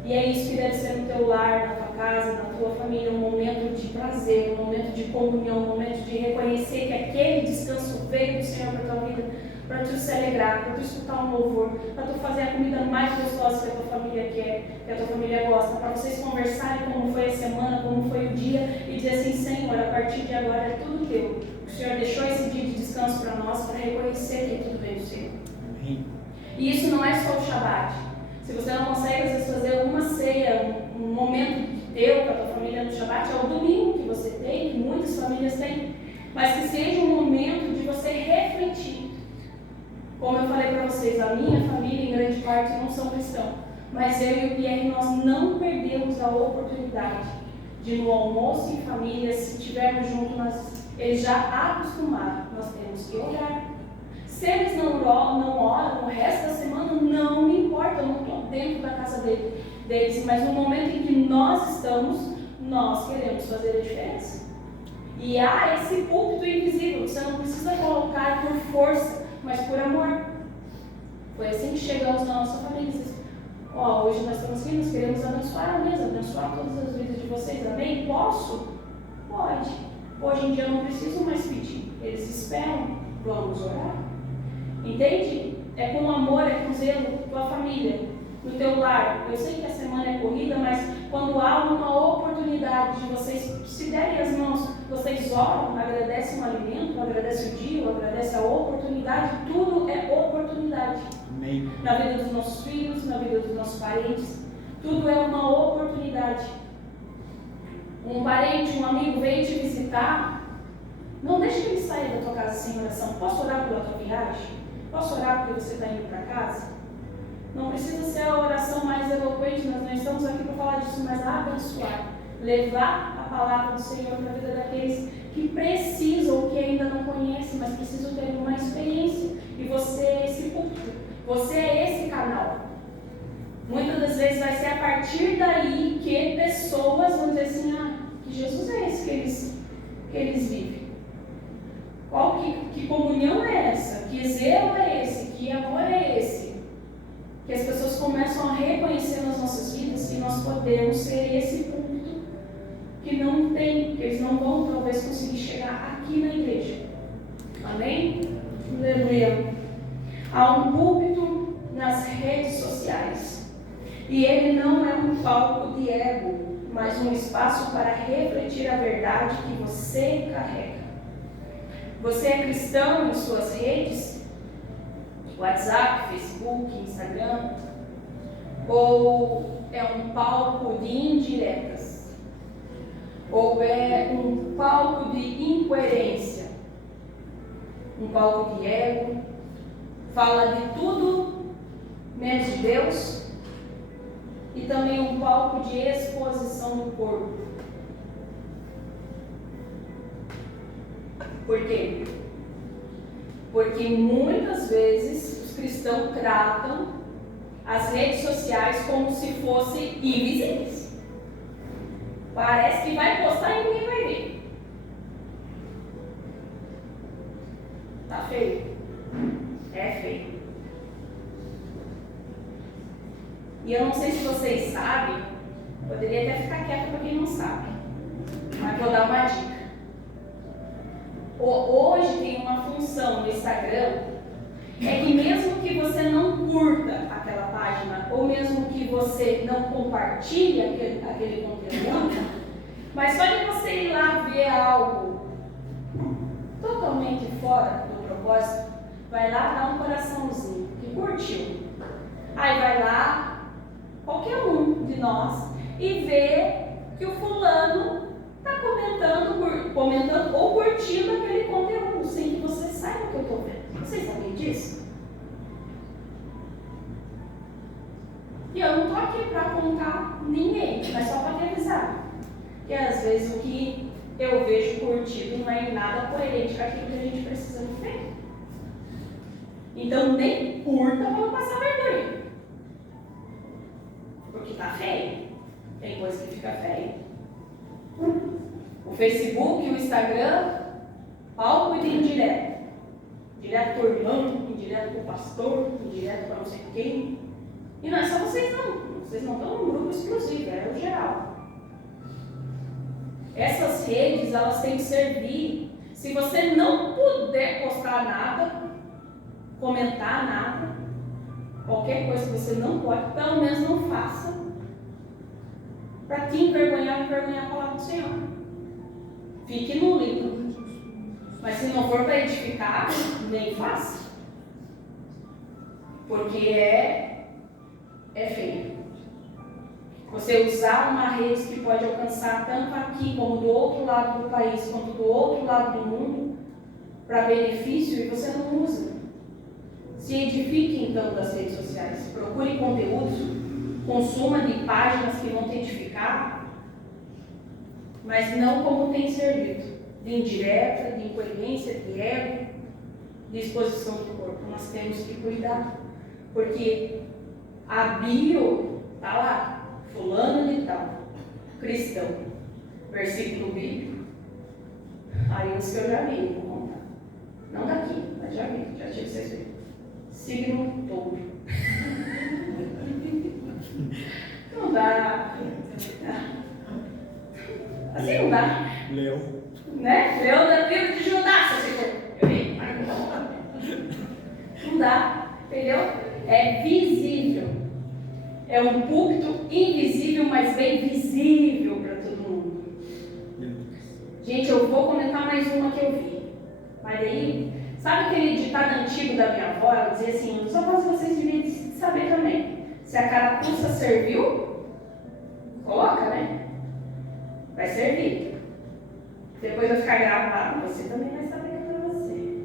E é isso que deve ser no teu lar, na tua casa, na tua família, um momento de prazer, um momento de comunhão, um momento de reconhecer que aquele descanso veio do Senhor para a tua vida, para tu se alegrar, para tu escutar um louvor, para tu fazer a comida mais gostosa que a tua família quer, que a tua família gosta, para vocês conversarem como foi a semana, como foi o dia, e dizer assim, Senhor, a partir de agora é tudo teu. O Senhor deixou esse dia de descanso para nós, para reconhecer que tudo veio do Senhor. Amém. E isso não é só o Shabat. Se você não consegue, às vezes, fazer uma ceia, um momento teu com a tua família no Shabat, é o domingo que você tem, que muitas famílias têm, mas que seja um momento de você refletir. Como eu falei para vocês, a minha família, em grande parte, não são cristãos, mas eu e o Pierre, nós não perdemos a oportunidade de, no almoço em família, se estivermos juntos, eles já acostumaram, nós temos que orar. Se eles não oram o resto da semana, não me importa, eu não estou dentro da casa deles, mas no momento em que nós estamos, nós queremos fazer a diferença. E há esse púlpito invisível, você não precisa colocar por força, mas por amor. Foi assim que chegamos na nossa família. Hoje nós estamos aqui, nós queremos abençoar a mesa, abençoar todas as vidas de vocês, amém? Posso? Pode. Hoje em dia eu não preciso mais pedir, eles esperam, vamos orar. Entende? É com amor, é com zelo, tua família, no teu lar. Eu sei que a semana é corrida, mas quando há uma oportunidade de vocês se derem as mãos, vocês oram, agradecem o alimento, agradecem o dia, agradecem a oportunidade, tudo é oportunidade. Amém. Na vida dos nossos filhos, na vida dos nossos parentes, tudo é uma oportunidade. Um parente, um amigo vem te visitar, não deixe que ele saia da tua casa sem oração. Posso orar pela tua viagem? Posso orar porque você está indo para casa? Não precisa ser a oração mais eloquente, nós não estamos aqui para falar disso, mas abençoar. Levar a palavra do Senhor para a vida daqueles que precisam, ou que ainda não conhecem, mas precisam vezes vai ser a partir daí que pessoas vão dizer assim, que Jesus é esse que eles vivem. Que comunhão é essa? Que zelo é esse? Que amor é esse? Que as pessoas começam a reconhecer nas nossas vidas e nós podemos ser esse ponto que não tem, que eles não vão talvez conseguir chegar aqui na igreja. Amém? Aleluia. Há um púlpito nas redes sociais e ele não é um palco de ego, mas um espaço para refletir a verdade que você carrega. Você é cristão em suas redes? WhatsApp, Facebook, Instagram? Ou é um palco de indiretas? Ou é um palco de incoerência? Um palco de ego? Fala de tudo menos de Deus? E também um palco de exposição do corpo. Por quê? Porque muitas vezes os cristãos tratam as redes sociais como se fossem invisíveis. Parece que vai postar e ninguém vai ver. Tá feio? É feio. E eu não sei se vocês sabem, poderia até ficar quieto para quem não sabe, mas vou dar uma dica. Hoje tem uma função no Instagram, é que mesmo que você não curta aquela página, ou mesmo que você não compartilhe aquele conteúdo, mas só de você ir lá ver algo totalmente fora do propósito, vai lá dar um coraçãozinho, que curtiu. Aí vai lá, qualquer um de nós, e vê que o fulano está comentando ou curtindo aquele conteúdo, sem que você saiba o que eu estou vendo. Vocês sabem disso? E eu não estou aqui para apontar ninguém, mas só para te avisar. Que às vezes o que eu vejo curtido não é em nada coerente com aquilo que a gente precisa ver. Então nem curta para não passar vergonha. Porque tá feio. Tem coisa que fica feia. O Facebook, o Instagram, palco de indireto. Direto para o irmão, indireto para o pastor, indireto para não sei quem. E não é só vocês não. Vocês não estão num grupo exclusivo, é o geral. Essas redes, elas têm que servir. Se você não puder postar nada, comentar nada, qualquer coisa que você não pode, pelo menos não faça, para te envergonhar a palavra do Senhor. Fique no limpo. Mas se não for para edificar, nem faça. Porque é feio. Você usar uma rede que pode alcançar tanto aqui como do outro lado do país, quanto do outro lado do mundo, para benefício, e você não usa. Se edifique então das redes sociais. Procure conteúdos, consuma de páginas que vão te edificar, mas não como tem servido, de indireta, de incoerência, de ego, de exposição do corpo. Nós temos que cuidar, porque a bio está lá. Fulano de tal, cristão, versículo bíblico. Aí os que eu já vi, vou contar. Não daqui, mas já vi, já tive vocês verem. Signo touro. Não dá. Assim não dá. Leão. Né? Leão da tribo de Judá, se você for. Não dá, entendeu? É visível. É um púlpito invisível, mas bem visível para todo mundo. Gente, eu vou comentar mais uma que eu vi. Mas aí, sabe aquele ditado antigo da minha avó? Ela dizia assim, só para vocês deviam saber também. Se a carapuça serviu, coloca, né? Vai servir. Depois vai ficar gravado, você também vai saber que é para você.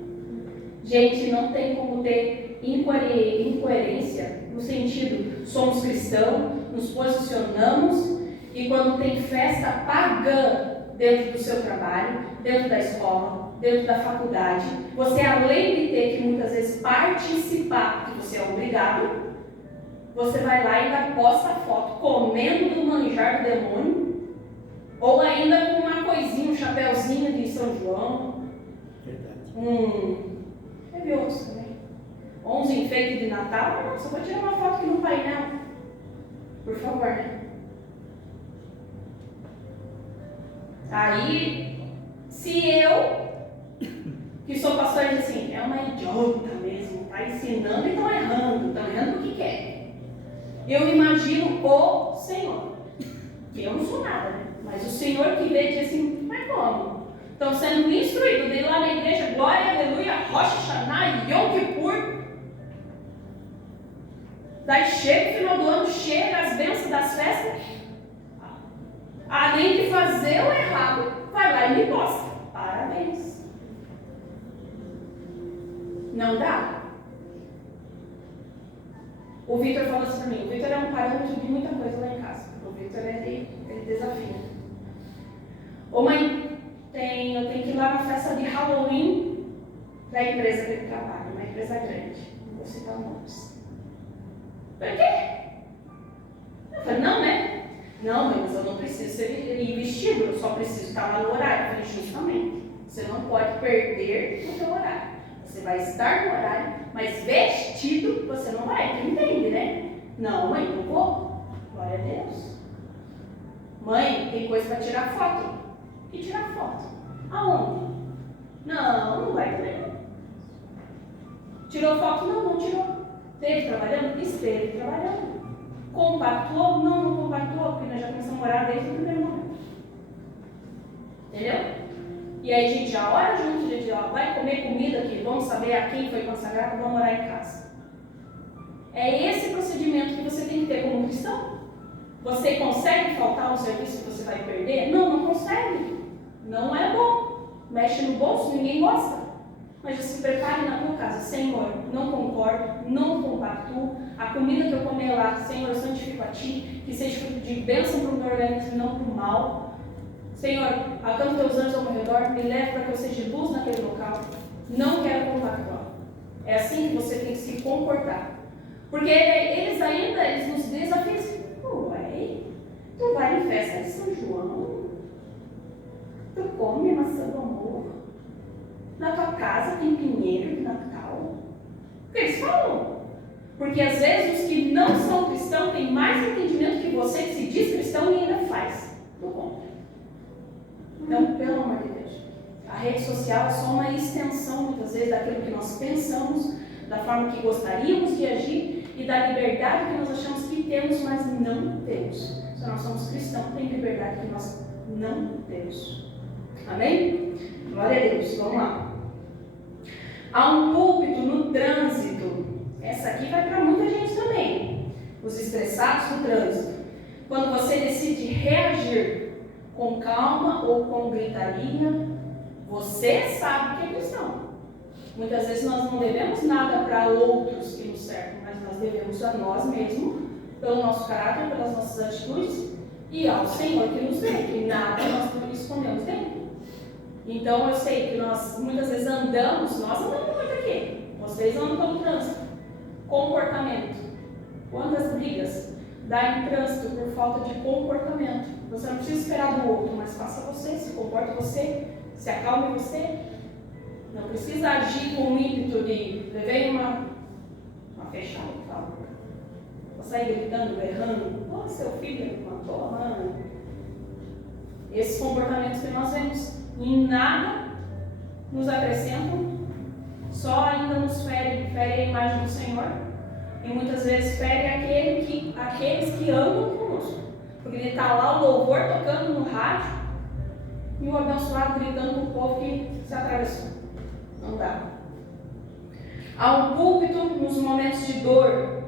Gente, não tem como ter incoerência no sentido, somos cristãos, nos posicionamos e quando tem festa pagã dentro do seu trabalho, dentro da escola, dentro da faculdade, você além de ter que muitas vezes participar, porque você é obrigado, você vai lá e ainda posta a foto comendo do manjar do demônio, ou ainda com uma coisinha, um chapéuzinho de São João. Verdade. Teve outros também. Ou uns enfeites de Natal. Nossa, vou tirar uma foto aqui no painel. Por favor, né? Aí, se eu, que sou pastor, diz assim, é uma idiota mesmo, está ensinando e estão errando o que quer. Eu imagino o Senhor, que eu não sou nada, né? Mas o Senhor que vê diz assim, mas como? Estão sendo instruídos de ir lá na igreja, glória, aleluia, Rosh Hashanah, Yom Kippur. Daí chega o final do ano, chega as bênçãos das festas. Além de fazer o errado, vai lá e me posta. Parabéns. Não dá? O Vitor falou assim para mim. O Vitor é um parâmetro de muita coisa lá em casa. O Vitor ele desafia. Ô mãe, eu tenho que ir lá na festa de Halloween da empresa que ele trabalha, uma empresa grande. Não vou citar nomes. Por quê? Eu falei, não, né? Não, mãe, mas eu não preciso ir vestido, eu só preciso estar lá no horário. Eu falei, justamente, você não pode perder o seu horário. Você vai estar no horário, mas vestido você não vai. Tu entende, né? Não, mãe, não vou. Glória a Deus. Mãe, tem coisa para tirar foto. E tirar foto? Aonde? Não vai também não. Tirou foto? Não tirou. Esteve trabalhando? Esteve trabalhando. Compactuou? Não compactuou, porque nós já começamos a morar desde o primeiro momento. Entendeu? E aí a gente já ora junto, a gente já vai comer comida aqui, vamos saber a quem foi consagrado, vamos orar em casa. É esse procedimento que você tem que ter como cristão. Você consegue faltar um serviço que você vai perder? Não consegue. Não é bom. Mexe no bolso, ninguém gosta. Mas se prepare na tua casa. Senhor, não concordo, não compactuo. A comida que eu comer lá, Senhor, eu santifico a Ti, que seja fruto de bênção para o meu organismo e não para o mal. Senhor, acampa Teus anjos ao meu redor, me leve para que eu seja luz naquele local. Não quero compactuar. É assim que você tem que se comportar. Porque eles nos desafiam assim, ué, tu vai em festa de São João, tu come maçã do amor, na tua casa tem pinheiro de Natal. O que eles falam? Porque às vezes os que não são cristãos têm mais entendimento que você que se diz cristão e ainda faz. Do contra. Então, pelo amor de Deus, a rede social é só uma extensão, muitas vezes, daquilo que nós pensamos, da forma que gostaríamos de agir e da liberdade que nós achamos que temos, mas não temos. Se nós somos cristãos, tem liberdade que nós não temos. Amém? Glória a Deus. Vamos lá. Há um púlpito no trânsito. Essa aqui vai para muita gente também. Os estressados do trânsito. Quando você decide reagir com calma ou com gritaria, você sabe que é cristão. Muitas vezes nós não devemos nada para outros que nos cercam, mas nós devemos a nós mesmos, pelo nosso caráter, pelas nossas atitudes, e ao Senhor que nos vê, que nada nós escondemos dele. Então eu sei que nós muitas vezes nós andamos muito aqui, vocês andam pelo trânsito. Comportamento. Quantas brigas dá em trânsito por falta de comportamento? Você não precisa esperar do outro, mas faça você, se comporte você, se acalme você. Não precisa agir com o ímpeto de levei uma fechada, fala. Vou sair gritando, berrando. Oh, seu filho matou a mãe. Esses comportamentos que nós vemos em nada nos acrescentam, só ainda nos fere a imagem do Senhor. E muitas vezes fere aqueles que amam conosco. Porque ele está lá, o louvor tocando no rádio e o abençoado gritando para o povo que se atravessou. Não dá. Há um púlpito nos momentos de dor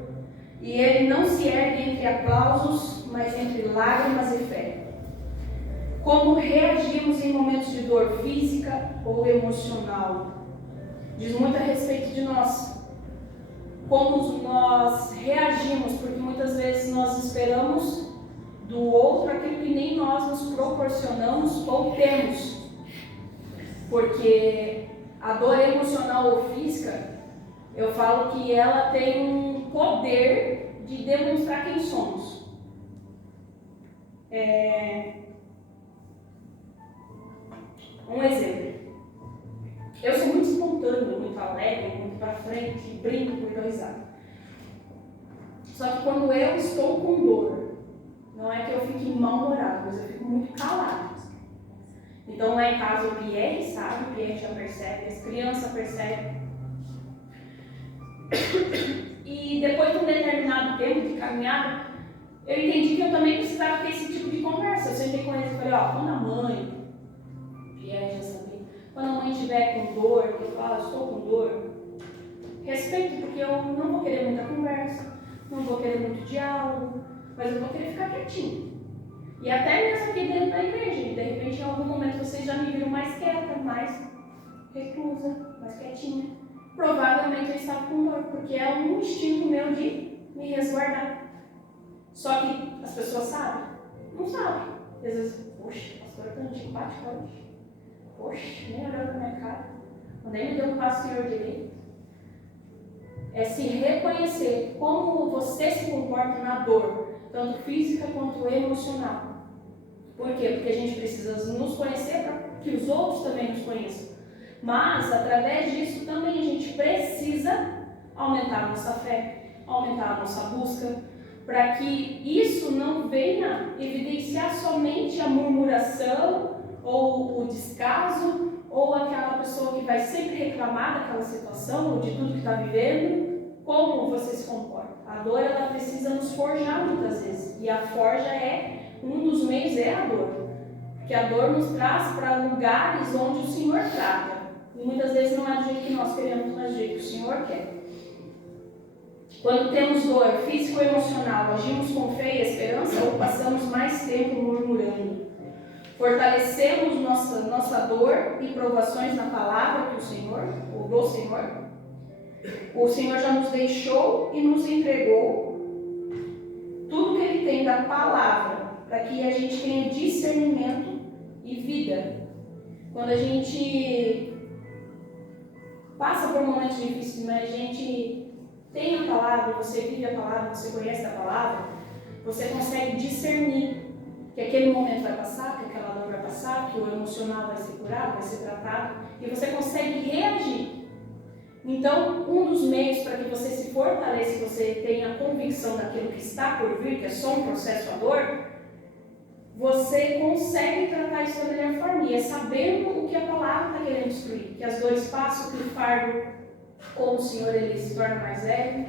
e ele não se ergue entre aplausos, mas entre lágrimas e fé. Como reagimos em momentos de dor física ou emocional? Diz muito a respeito de nós. Como nós reagimos, porque muitas vezes nós esperamos do outro aquilo que nem nós nos proporcionamos ou temos. Porque a dor emocional ou física, eu falo que ela tem um poder de demonstrar quem somos. Um exemplo. Eu sou muito espontânea, muito alegre, muito pra frente, brinco, por risada. Só que quando eu estou com dor, não é que eu fique mal-humorada, mas eu fico muito calada. Então lá em casa o Pierre sabe, o Pierre já percebe, as crianças percebem. E depois de um determinado tempo de caminhada, eu entendi que eu também precisava ter esse tipo de conversa. Eu sentei com eles e falei, quando a mãe, Pierre já sabia, quando a mãe estiver com dor, que eu falo, estou com dor, respeito, porque eu não vou querer muita conversa, não vou querer muito diálogo, mas eu vou querer ficar quietinho. E até mesmo aqui dentro da igreja, de repente em algum momento vocês já me viram mais quieta, mais reclusa, mais quietinha. Provavelmente eu estava com dor, porque é um instinto meu de me resguardar. Só que as pessoas sabem? Não sabem. Às vezes, poxa, a pastora está antipática hoje. Poxa, nem olhou para minha cara. Nem me deu um passo senhor direito. É se reconhecer como você se comporta na dor, tanto física quanto emocional. Por quê? Porque a gente precisa nos conhecer para que os outros também nos conheçam. Mas, através disso, também a gente precisa aumentar a nossa fé, aumentar a nossa busca, para que isso não venha evidenciar somente a murmuração, ou o descaso, ou aquela pessoa que vai sempre reclamar daquela situação, ou de tudo que está vivendo, como você se comporta. A dor, ela precisa nos forjar muitas vezes, e a forja um dos meios é a dor, porque a dor nos traz para lugares onde o Senhor trata. E muitas vezes não é do jeito que nós queremos, mas do jeito que o Senhor quer. Quando temos dor física ou emocional, agimos com fé e esperança ou passamos mais tempo murmurando? Fortalecemos nossa dor e provações na palavra do Senhor, ou do Senhor? O Senhor já nos deixou e nos entregou tudo que Ele tem da palavra, para que a gente tenha discernimento e vida. Quando a gente passa por momentos difíceis, mas a gente tem a palavra, você vive a palavra, você conhece a palavra, você consegue discernir que aquele momento vai passar, que aquela dor vai passar, que o emocional vai ser curado, vai ser tratado, e você consegue reagir. Então, um dos meios para que você se fortaleça, você tenha a convicção daquilo que está por vir, que é só um processo a dor, você consegue tratar isso da melhor forma, e é sabendo o que a palavra está querendo destruir, que as dores passam, que o fardo, como o Senhor, ele se torna mais leve,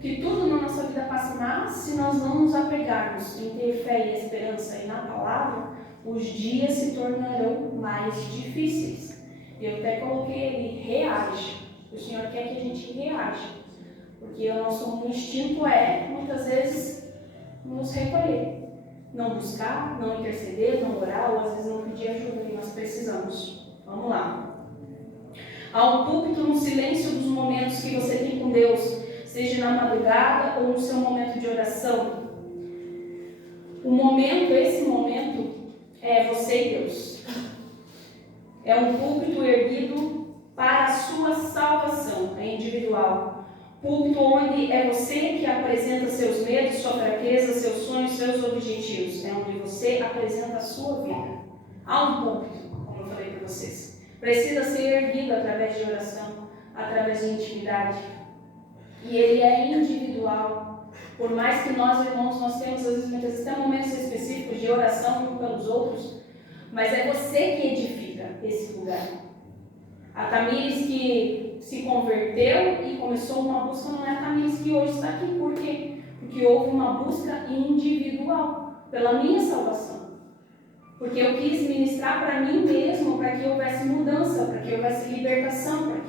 que tudo na nossa vida passa, mas se nós não nos apegarmos em ter fé e esperança e na palavra, os dias se tornarão mais difíceis. E eu até coloquei ali, reage. O Senhor quer que a gente reaja, porque o nosso instinto muitas vezes, nos recolher. Não buscar, não interceder, não orar, ou às vezes não pedir ajuda, e nós precisamos. Vamos lá. Há um púlpito no silêncio dos momentos que você tem com Deus, seja na madrugada ou no seu momento de oração. Esse momento é você e Deus. É um púlpito erguido para a sua salvação, é individual. Púlpito onde é você que apresenta seus medos, sua fraqueza, seus sonhos, seus objetivos. É onde você apresenta a sua vida. Há um púlpito, como eu falei para vocês. Precisa ser erguido através de oração, através de intimidade. E ele é individual. Por mais que nós, irmãos, nós temos às vezes, muitas vezes, até momentos específicos de oração uns pelos outros, mas é você que edifica esse lugar. A Tamires que se converteu e começou uma busca, não é a Tamires que hoje está aqui. Por quê? Porque houve uma busca individual pela minha salvação. Porque eu quis ministrar para mim mesmo, para que houvesse mudança, para que houvesse libertação, para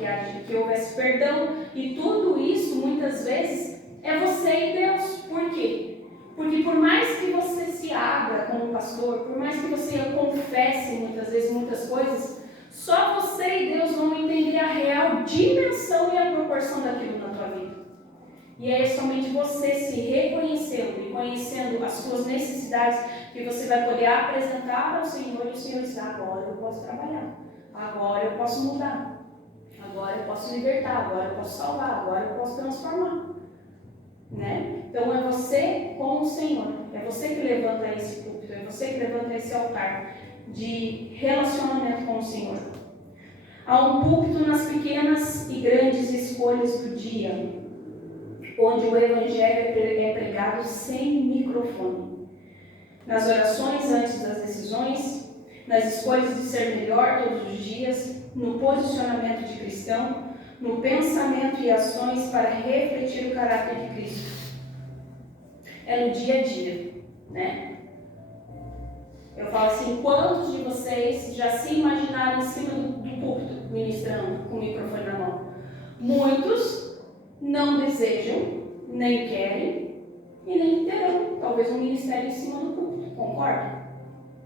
que houvesse perdão. E tudo isso, muitas vezes, é você e Deus. Por quê? Porque por mais que você se abra como pastor, por mais que você confesse muitas vezes muitas coisas, só você e Deus vão entender a real dimensão e a proporção daquilo na tua vida. E é somente você se reconhecendo e conhecendo as suas necessidades que você vai poder apresentar ao Senhor, e o Senhor diz: agora eu posso trabalhar, agora eu posso mudar, agora eu posso libertar, agora eu posso salvar, agora eu posso transformar. né? Então é você com o Senhor, é você que levanta esse púlpito, é você que levanta esse altar de relacionamento com o Senhor. Há um púlpito nas pequenas e grandes escolhas do dia, onde o Evangelho é pregado sem microfone. Nas orações antes das decisões, nas escolhas de ser melhor todos os dias, no posicionamento de cristão, no pensamento e ações para refletir o caráter de Cristo. É no dia a dia, né? Eu falo assim, quantos de vocês já se imaginaram em cima do púlpito, ministrando com o microfone na mão? Muitos não desejam, nem querem e nem terão, talvez, um ministério em cima do púlpito, concorda?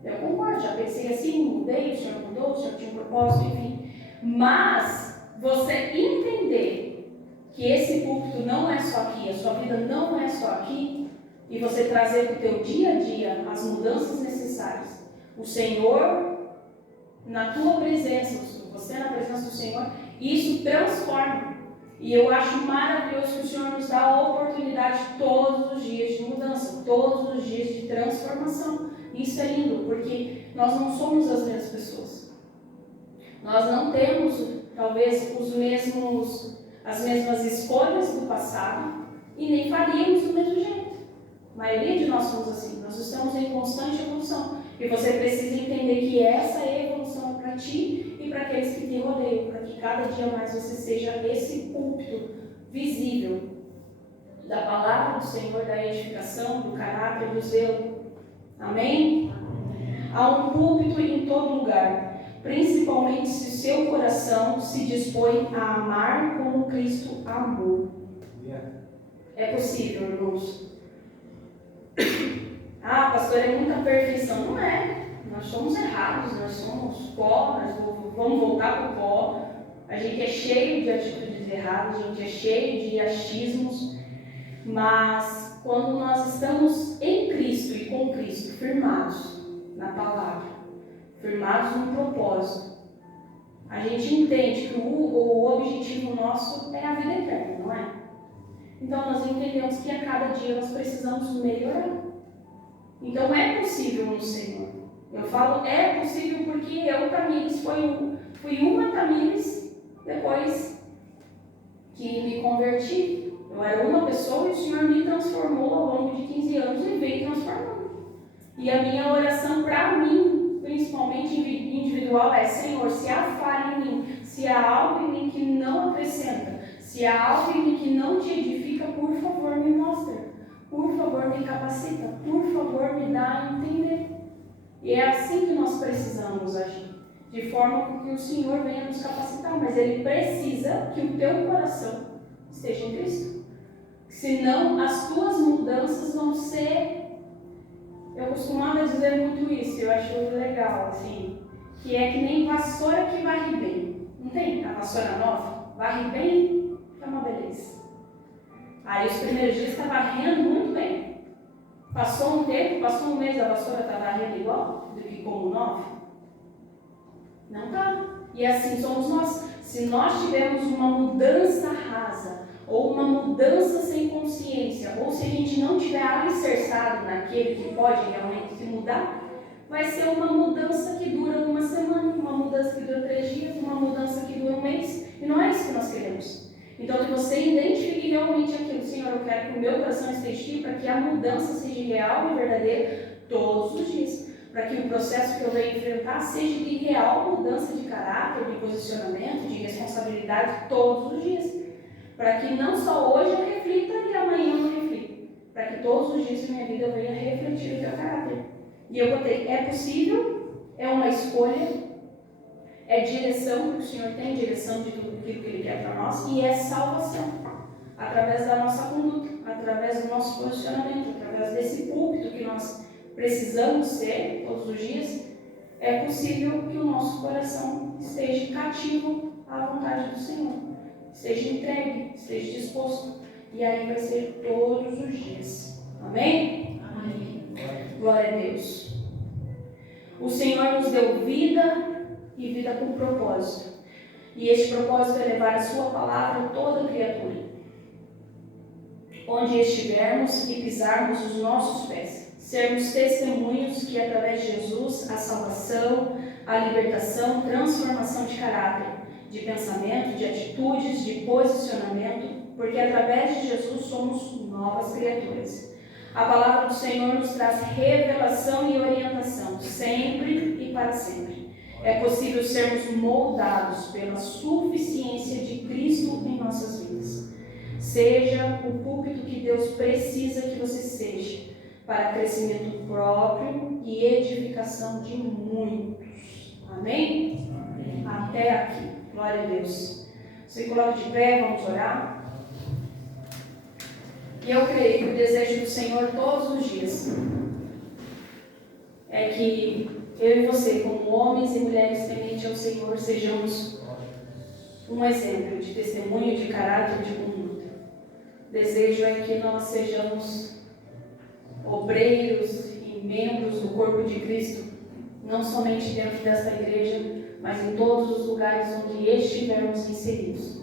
Eu concordo, já pensei assim, mudei, o Senhor mudou, o Senhor tinha um propósito, enfim. Mas você entender que esse púlpito não é só aqui, a sua vida não é só aqui, e você trazer para o teu dia a dia as mudanças necessárias, o Senhor na tua presença, você na presença do Senhor, isso transforma. E eu acho maravilhoso que o Senhor nos dá a oportunidade todos os dias de mudança, todos os dias de transformação. Isso é lindo, porque nós não somos as mesmas pessoas. Nós não temos, talvez, as mesmas escolhas do passado e nem faríamos do mesmo jeito. A maioria de nós somos assim, nós estamos em constante evolução. E você precisa entender que essa evolução é para ti e para aqueles que te rodeiam, para que cada dia mais você seja esse púlpito visível da palavra do Senhor, da edificação, do caráter, do zelo. Amém? Há um púlpito em todo lugar, principalmente se seu coração se dispõe a amar como Cristo amou. É possível, irmãos. Ah, pastor, é muita perfeição. Não é. Nós somos errados, nós somos pó, nós vamos voltar para o pó. A gente é cheio de atitudes erradas, a gente é cheio de achismos. Mas quando nós estamos em Cristo e com Cristo, firmados na palavra, firmados no propósito, a gente entende que o objetivo nosso é a vida eterna, não é? Então nós entendemos que a cada dia nós precisamos melhorar. Então é possível no Senhor. Eu falo é possível porque eu, Tamires, fui uma Tamires depois que me converti. Eu era uma pessoa e o Senhor me transformou ao longo de 15 anos e veio transformando. E a minha oração para mim, principalmente individual, é: Senhor, se há falha em mim, se há algo em mim que não acrescenta, se há algo em mim que não te edifica, por favor me mostra. Por favor me capacita, por favor me dá a entender. E é assim que nós precisamos agir, de forma que o Senhor venha nos capacitar, mas Ele precisa que o teu coração esteja em Cristo. Senão as tuas mudanças vão ser... Eu costumava dizer muito isso, eu acho legal, assim, que é que nem vassoura que varre bem. Não tem a vassoura nova? Varre bem, fica uma beleza. Aí os primeiros dias está varrendo muito bem. Passou um tempo, passou um mês, a vassoura está varrendo igual do que como nova? Não está. E assim somos nós. Se nós tivermos uma mudança rasa, ou uma mudança sem consciência, ou se a gente não tiver alicerçado naquele que pode realmente se mudar, vai ser uma mudança que dura uma semana, uma mudança que dura 3 dias, uma mudança que dura um mês. E não é isso que nós queremos. Então, que você identifique realmente aquilo. Senhor, eu quero que o meu coração esteja aqui para que a mudança seja real e verdadeira todos os dias. Para que o processo que eu venho enfrentar seja de real mudança de caráter, de posicionamento, de responsabilidade todos os dias. Para que não só hoje eu reflita e amanhã eu não reflita. Para que todos os dias da minha vida eu venha refletir o teu caráter. E eu botei, é possível, é uma escolha, é direção, porque o Senhor tem direção de tudo aquilo que Ele quer para nós, e é salvação, através da nossa conduta, através do nosso posicionamento, através desse púlpito que nós precisamos ser todos os dias. É possível que o nosso coração esteja cativo à vontade do Senhor, esteja entregue, esteja disposto, e aí vai ser todos os dias. Amém? Amém. Glória a Deus. O Senhor nos deu vida e vida com propósito. E este propósito é levar a sua palavra a toda criatura. onde estivermos e pisarmos os nossos pés. Sermos testemunhos que, através de Jesus, a salvação, a libertação, transformação de caráter, de pensamento, de atitudes, de posicionamento, porque através de Jesus somos novas criaturas. A palavra do Senhor nos traz revelação e orientação, sempre e para sempre. É possível sermos moldados pela suficiência de Cristo em nossas vidas. Seja o púlpito que Deus precisa que você seja, para crescimento próprio e edificação de muitos. Amém? Amém. Até aqui. Glória a Deus. Se coloca de pé, vamos orar. E eu creio que o desejo do Senhor todos os dias é que eu e você, como homens e mulheres tementes ao Senhor, sejamos um exemplo de testemunho, de caráter, de conduta. O desejo é que nós sejamos obreiros e membros do corpo de Cristo, não somente dentro desta igreja, mas em todos os lugares onde estivermos inseridos.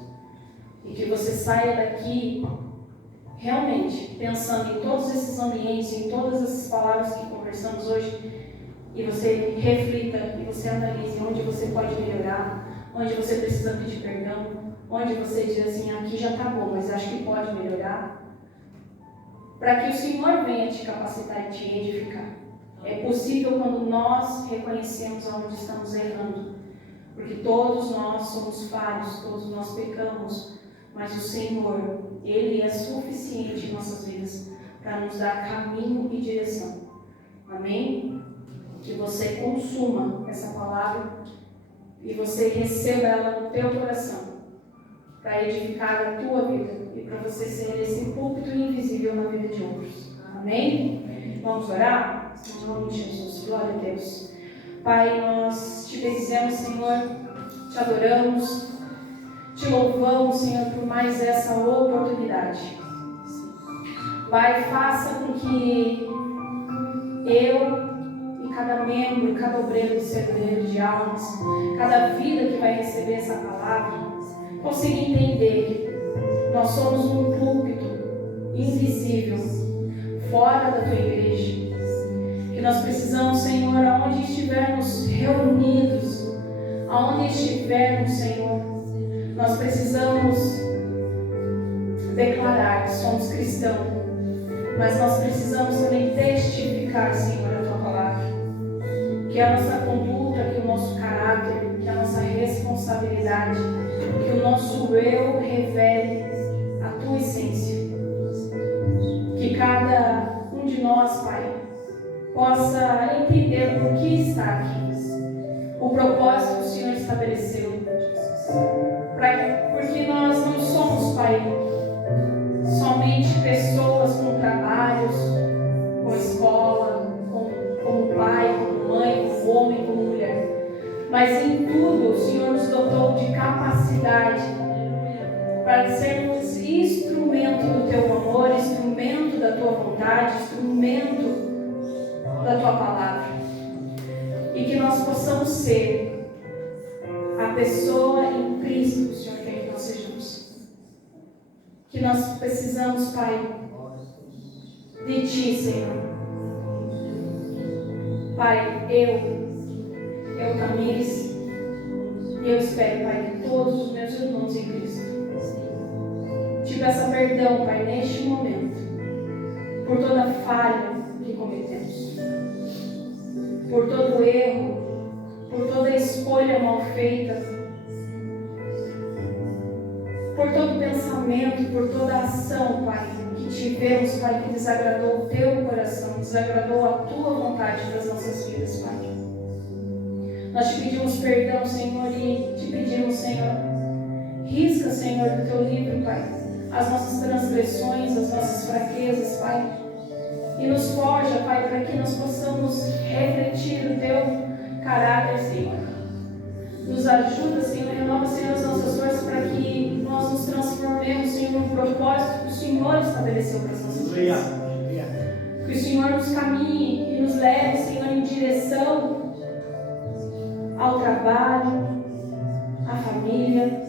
E que você saia daqui realmente pensando em todos esses ambientes, em todas essas palavras que conversamos hoje, e você reflita e você analise onde você pode melhorar, onde você precisa pedir perdão, onde você diz assim, aqui já está bom, mas acho que pode melhorar, para que o Senhor venha te capacitar e te edificar. É possível quando nós reconhecemos onde estamos errando, porque todos nós somos falhos, todos nós pecamos, mas o Senhor, Ele é suficiente em nossas vidas para nos dar caminho e direção. Amém? Que você consuma essa palavra e você receba ela no teu coração para edificar a tua vida e para você ser esse púlpito invisível na vida de outros. Amém? Vamos orar? Em nome de Jesus. Glória a Deus. Pai, nós te bendizemos, Senhor, te adoramos, te louvamos, Senhor, por mais essa oportunidade. Pai, faça com que eu e cada membro, cada obreiro do servidor de almas, cada vida que vai receber essa palavra, consiga entender que nós somos um púlpito invisível, fora da tua igreja. Que nós precisamos, Senhor, aonde estivermos reunidos, aonde estivermos, Senhor, nós precisamos declarar que somos cristãos, mas nós precisamos também testificar, Senhor, a tua palavra. Que a nossa conduta, que o nosso caráter, que a nossa responsabilidade, que o nosso eu revele a tua essência. Que cada um de nós, Pai, possa entender por que está aqui, o propósito que o Senhor estabeleceu. Porque nós não somos, Pai, somente pessoas com trabalhos, com escola, como pai, como mãe, como homem, como mulher. Mas em tudo o Senhor nos dotou de capacidade para sermos instrumento do teu amor, instrumento da tua vontade, instrumento da tua palavra. E que nós possamos ser a pessoa em Cristo que o Senhor quer que nós sejamos. Que nós precisamos, Pai, de Ti, Senhor. Pai, eu, Tamires, e eu espero, Pai, que todos os meus irmãos em Cristo te peçam perdão, Pai, neste momento, por toda falha que cometemos, por todo erro, por toda escolha mal feita, por todo pensamento, por toda ação, Pai, que tivemos, Pai, que desagradou o teu coração, desagradou a tua vontade das nossas vidas, Pai. Nós te pedimos perdão, Senhor, e te pedimos, Senhor, risca, Senhor, do teu livro, Pai, as nossas transgressões, as nossas fraquezas, Pai, e nos forja, Pai, para que nós possamos refletir o teu caráter, Senhor. Nos ajuda, Senhor, renova, Senhor, as nossas forças para que nós nos transformemos, Senhor, no propósito que o Senhor estabeleceu para as nossas vidas. Que o Senhor nos caminhe e nos leve, Senhor, em direção ao trabalho, à família,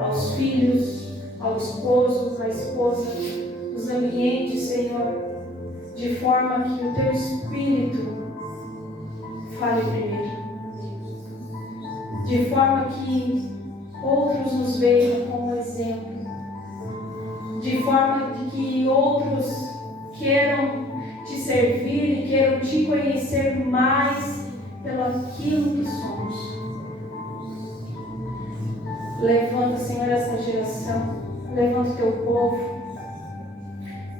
aos filhos, ao esposo, à esposa. os ambientes, Senhor, de forma que o Teu Espírito fale primeiro. De forma que outros nos vejam como exemplo. De forma que outros queiram Te servir e queiram Te conhecer mais pelo aquilo que somos. Levanta, Senhor, essa geração. Levanta o Teu povo.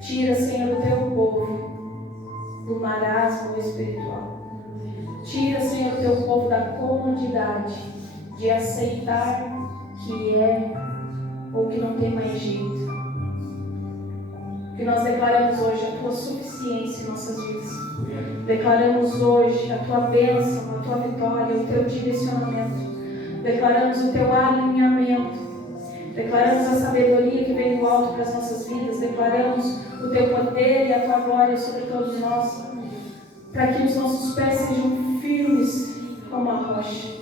Tira, Senhor, o Teu povo do marasmo espiritual. Tira, Senhor, o Teu povo da comodidade de aceitar que é ou que não tem mais jeito. Que nós declaramos hoje a Tua suficiência em nossas vidas. Declaramos hoje a Tua bênção, a Tua vitória, o Teu direcionamento. Declaramos o Teu alinhamento. Declaramos a sabedoria que vem do alto para as nossas vidas. Declaramos o Teu poder e a Tua glória sobre todos nós. Para que os nossos pés sejam firmes como a rocha.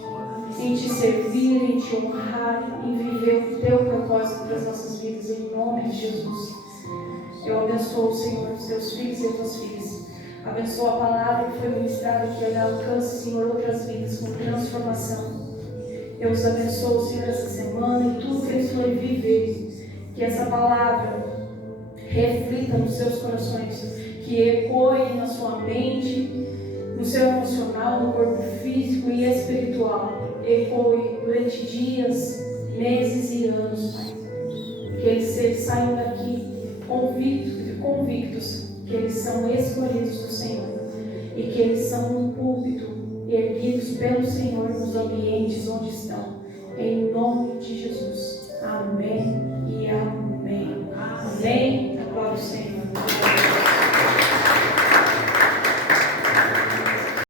Em Te servir, em Te honrar, em viver o Teu propósito para as nossas vidas. Em nome de Jesus. Eu abençoo, Senhor, os Teus filhos e as Tuas filhas. Abençoa a palavra que foi ministrada, que ela alcance, Senhor, outras vidas com transformação. Eu os abençoo, Senhor, essa semana e tudo que eles forem viver. Que essa palavra reflita nos seus corações, que ecoe na sua mente, no seu emocional, no corpo físico e espiritual. Ecoe durante dias, meses e anos, Pai. Que eles saiam daqui convictos que eles são escolhidos do Senhor e que eles são um púlpito erguidos pelo Senhor nos ambientes onde estão. Em nome de Jesus. Amém e amém. Amém. Glória ao Senhor.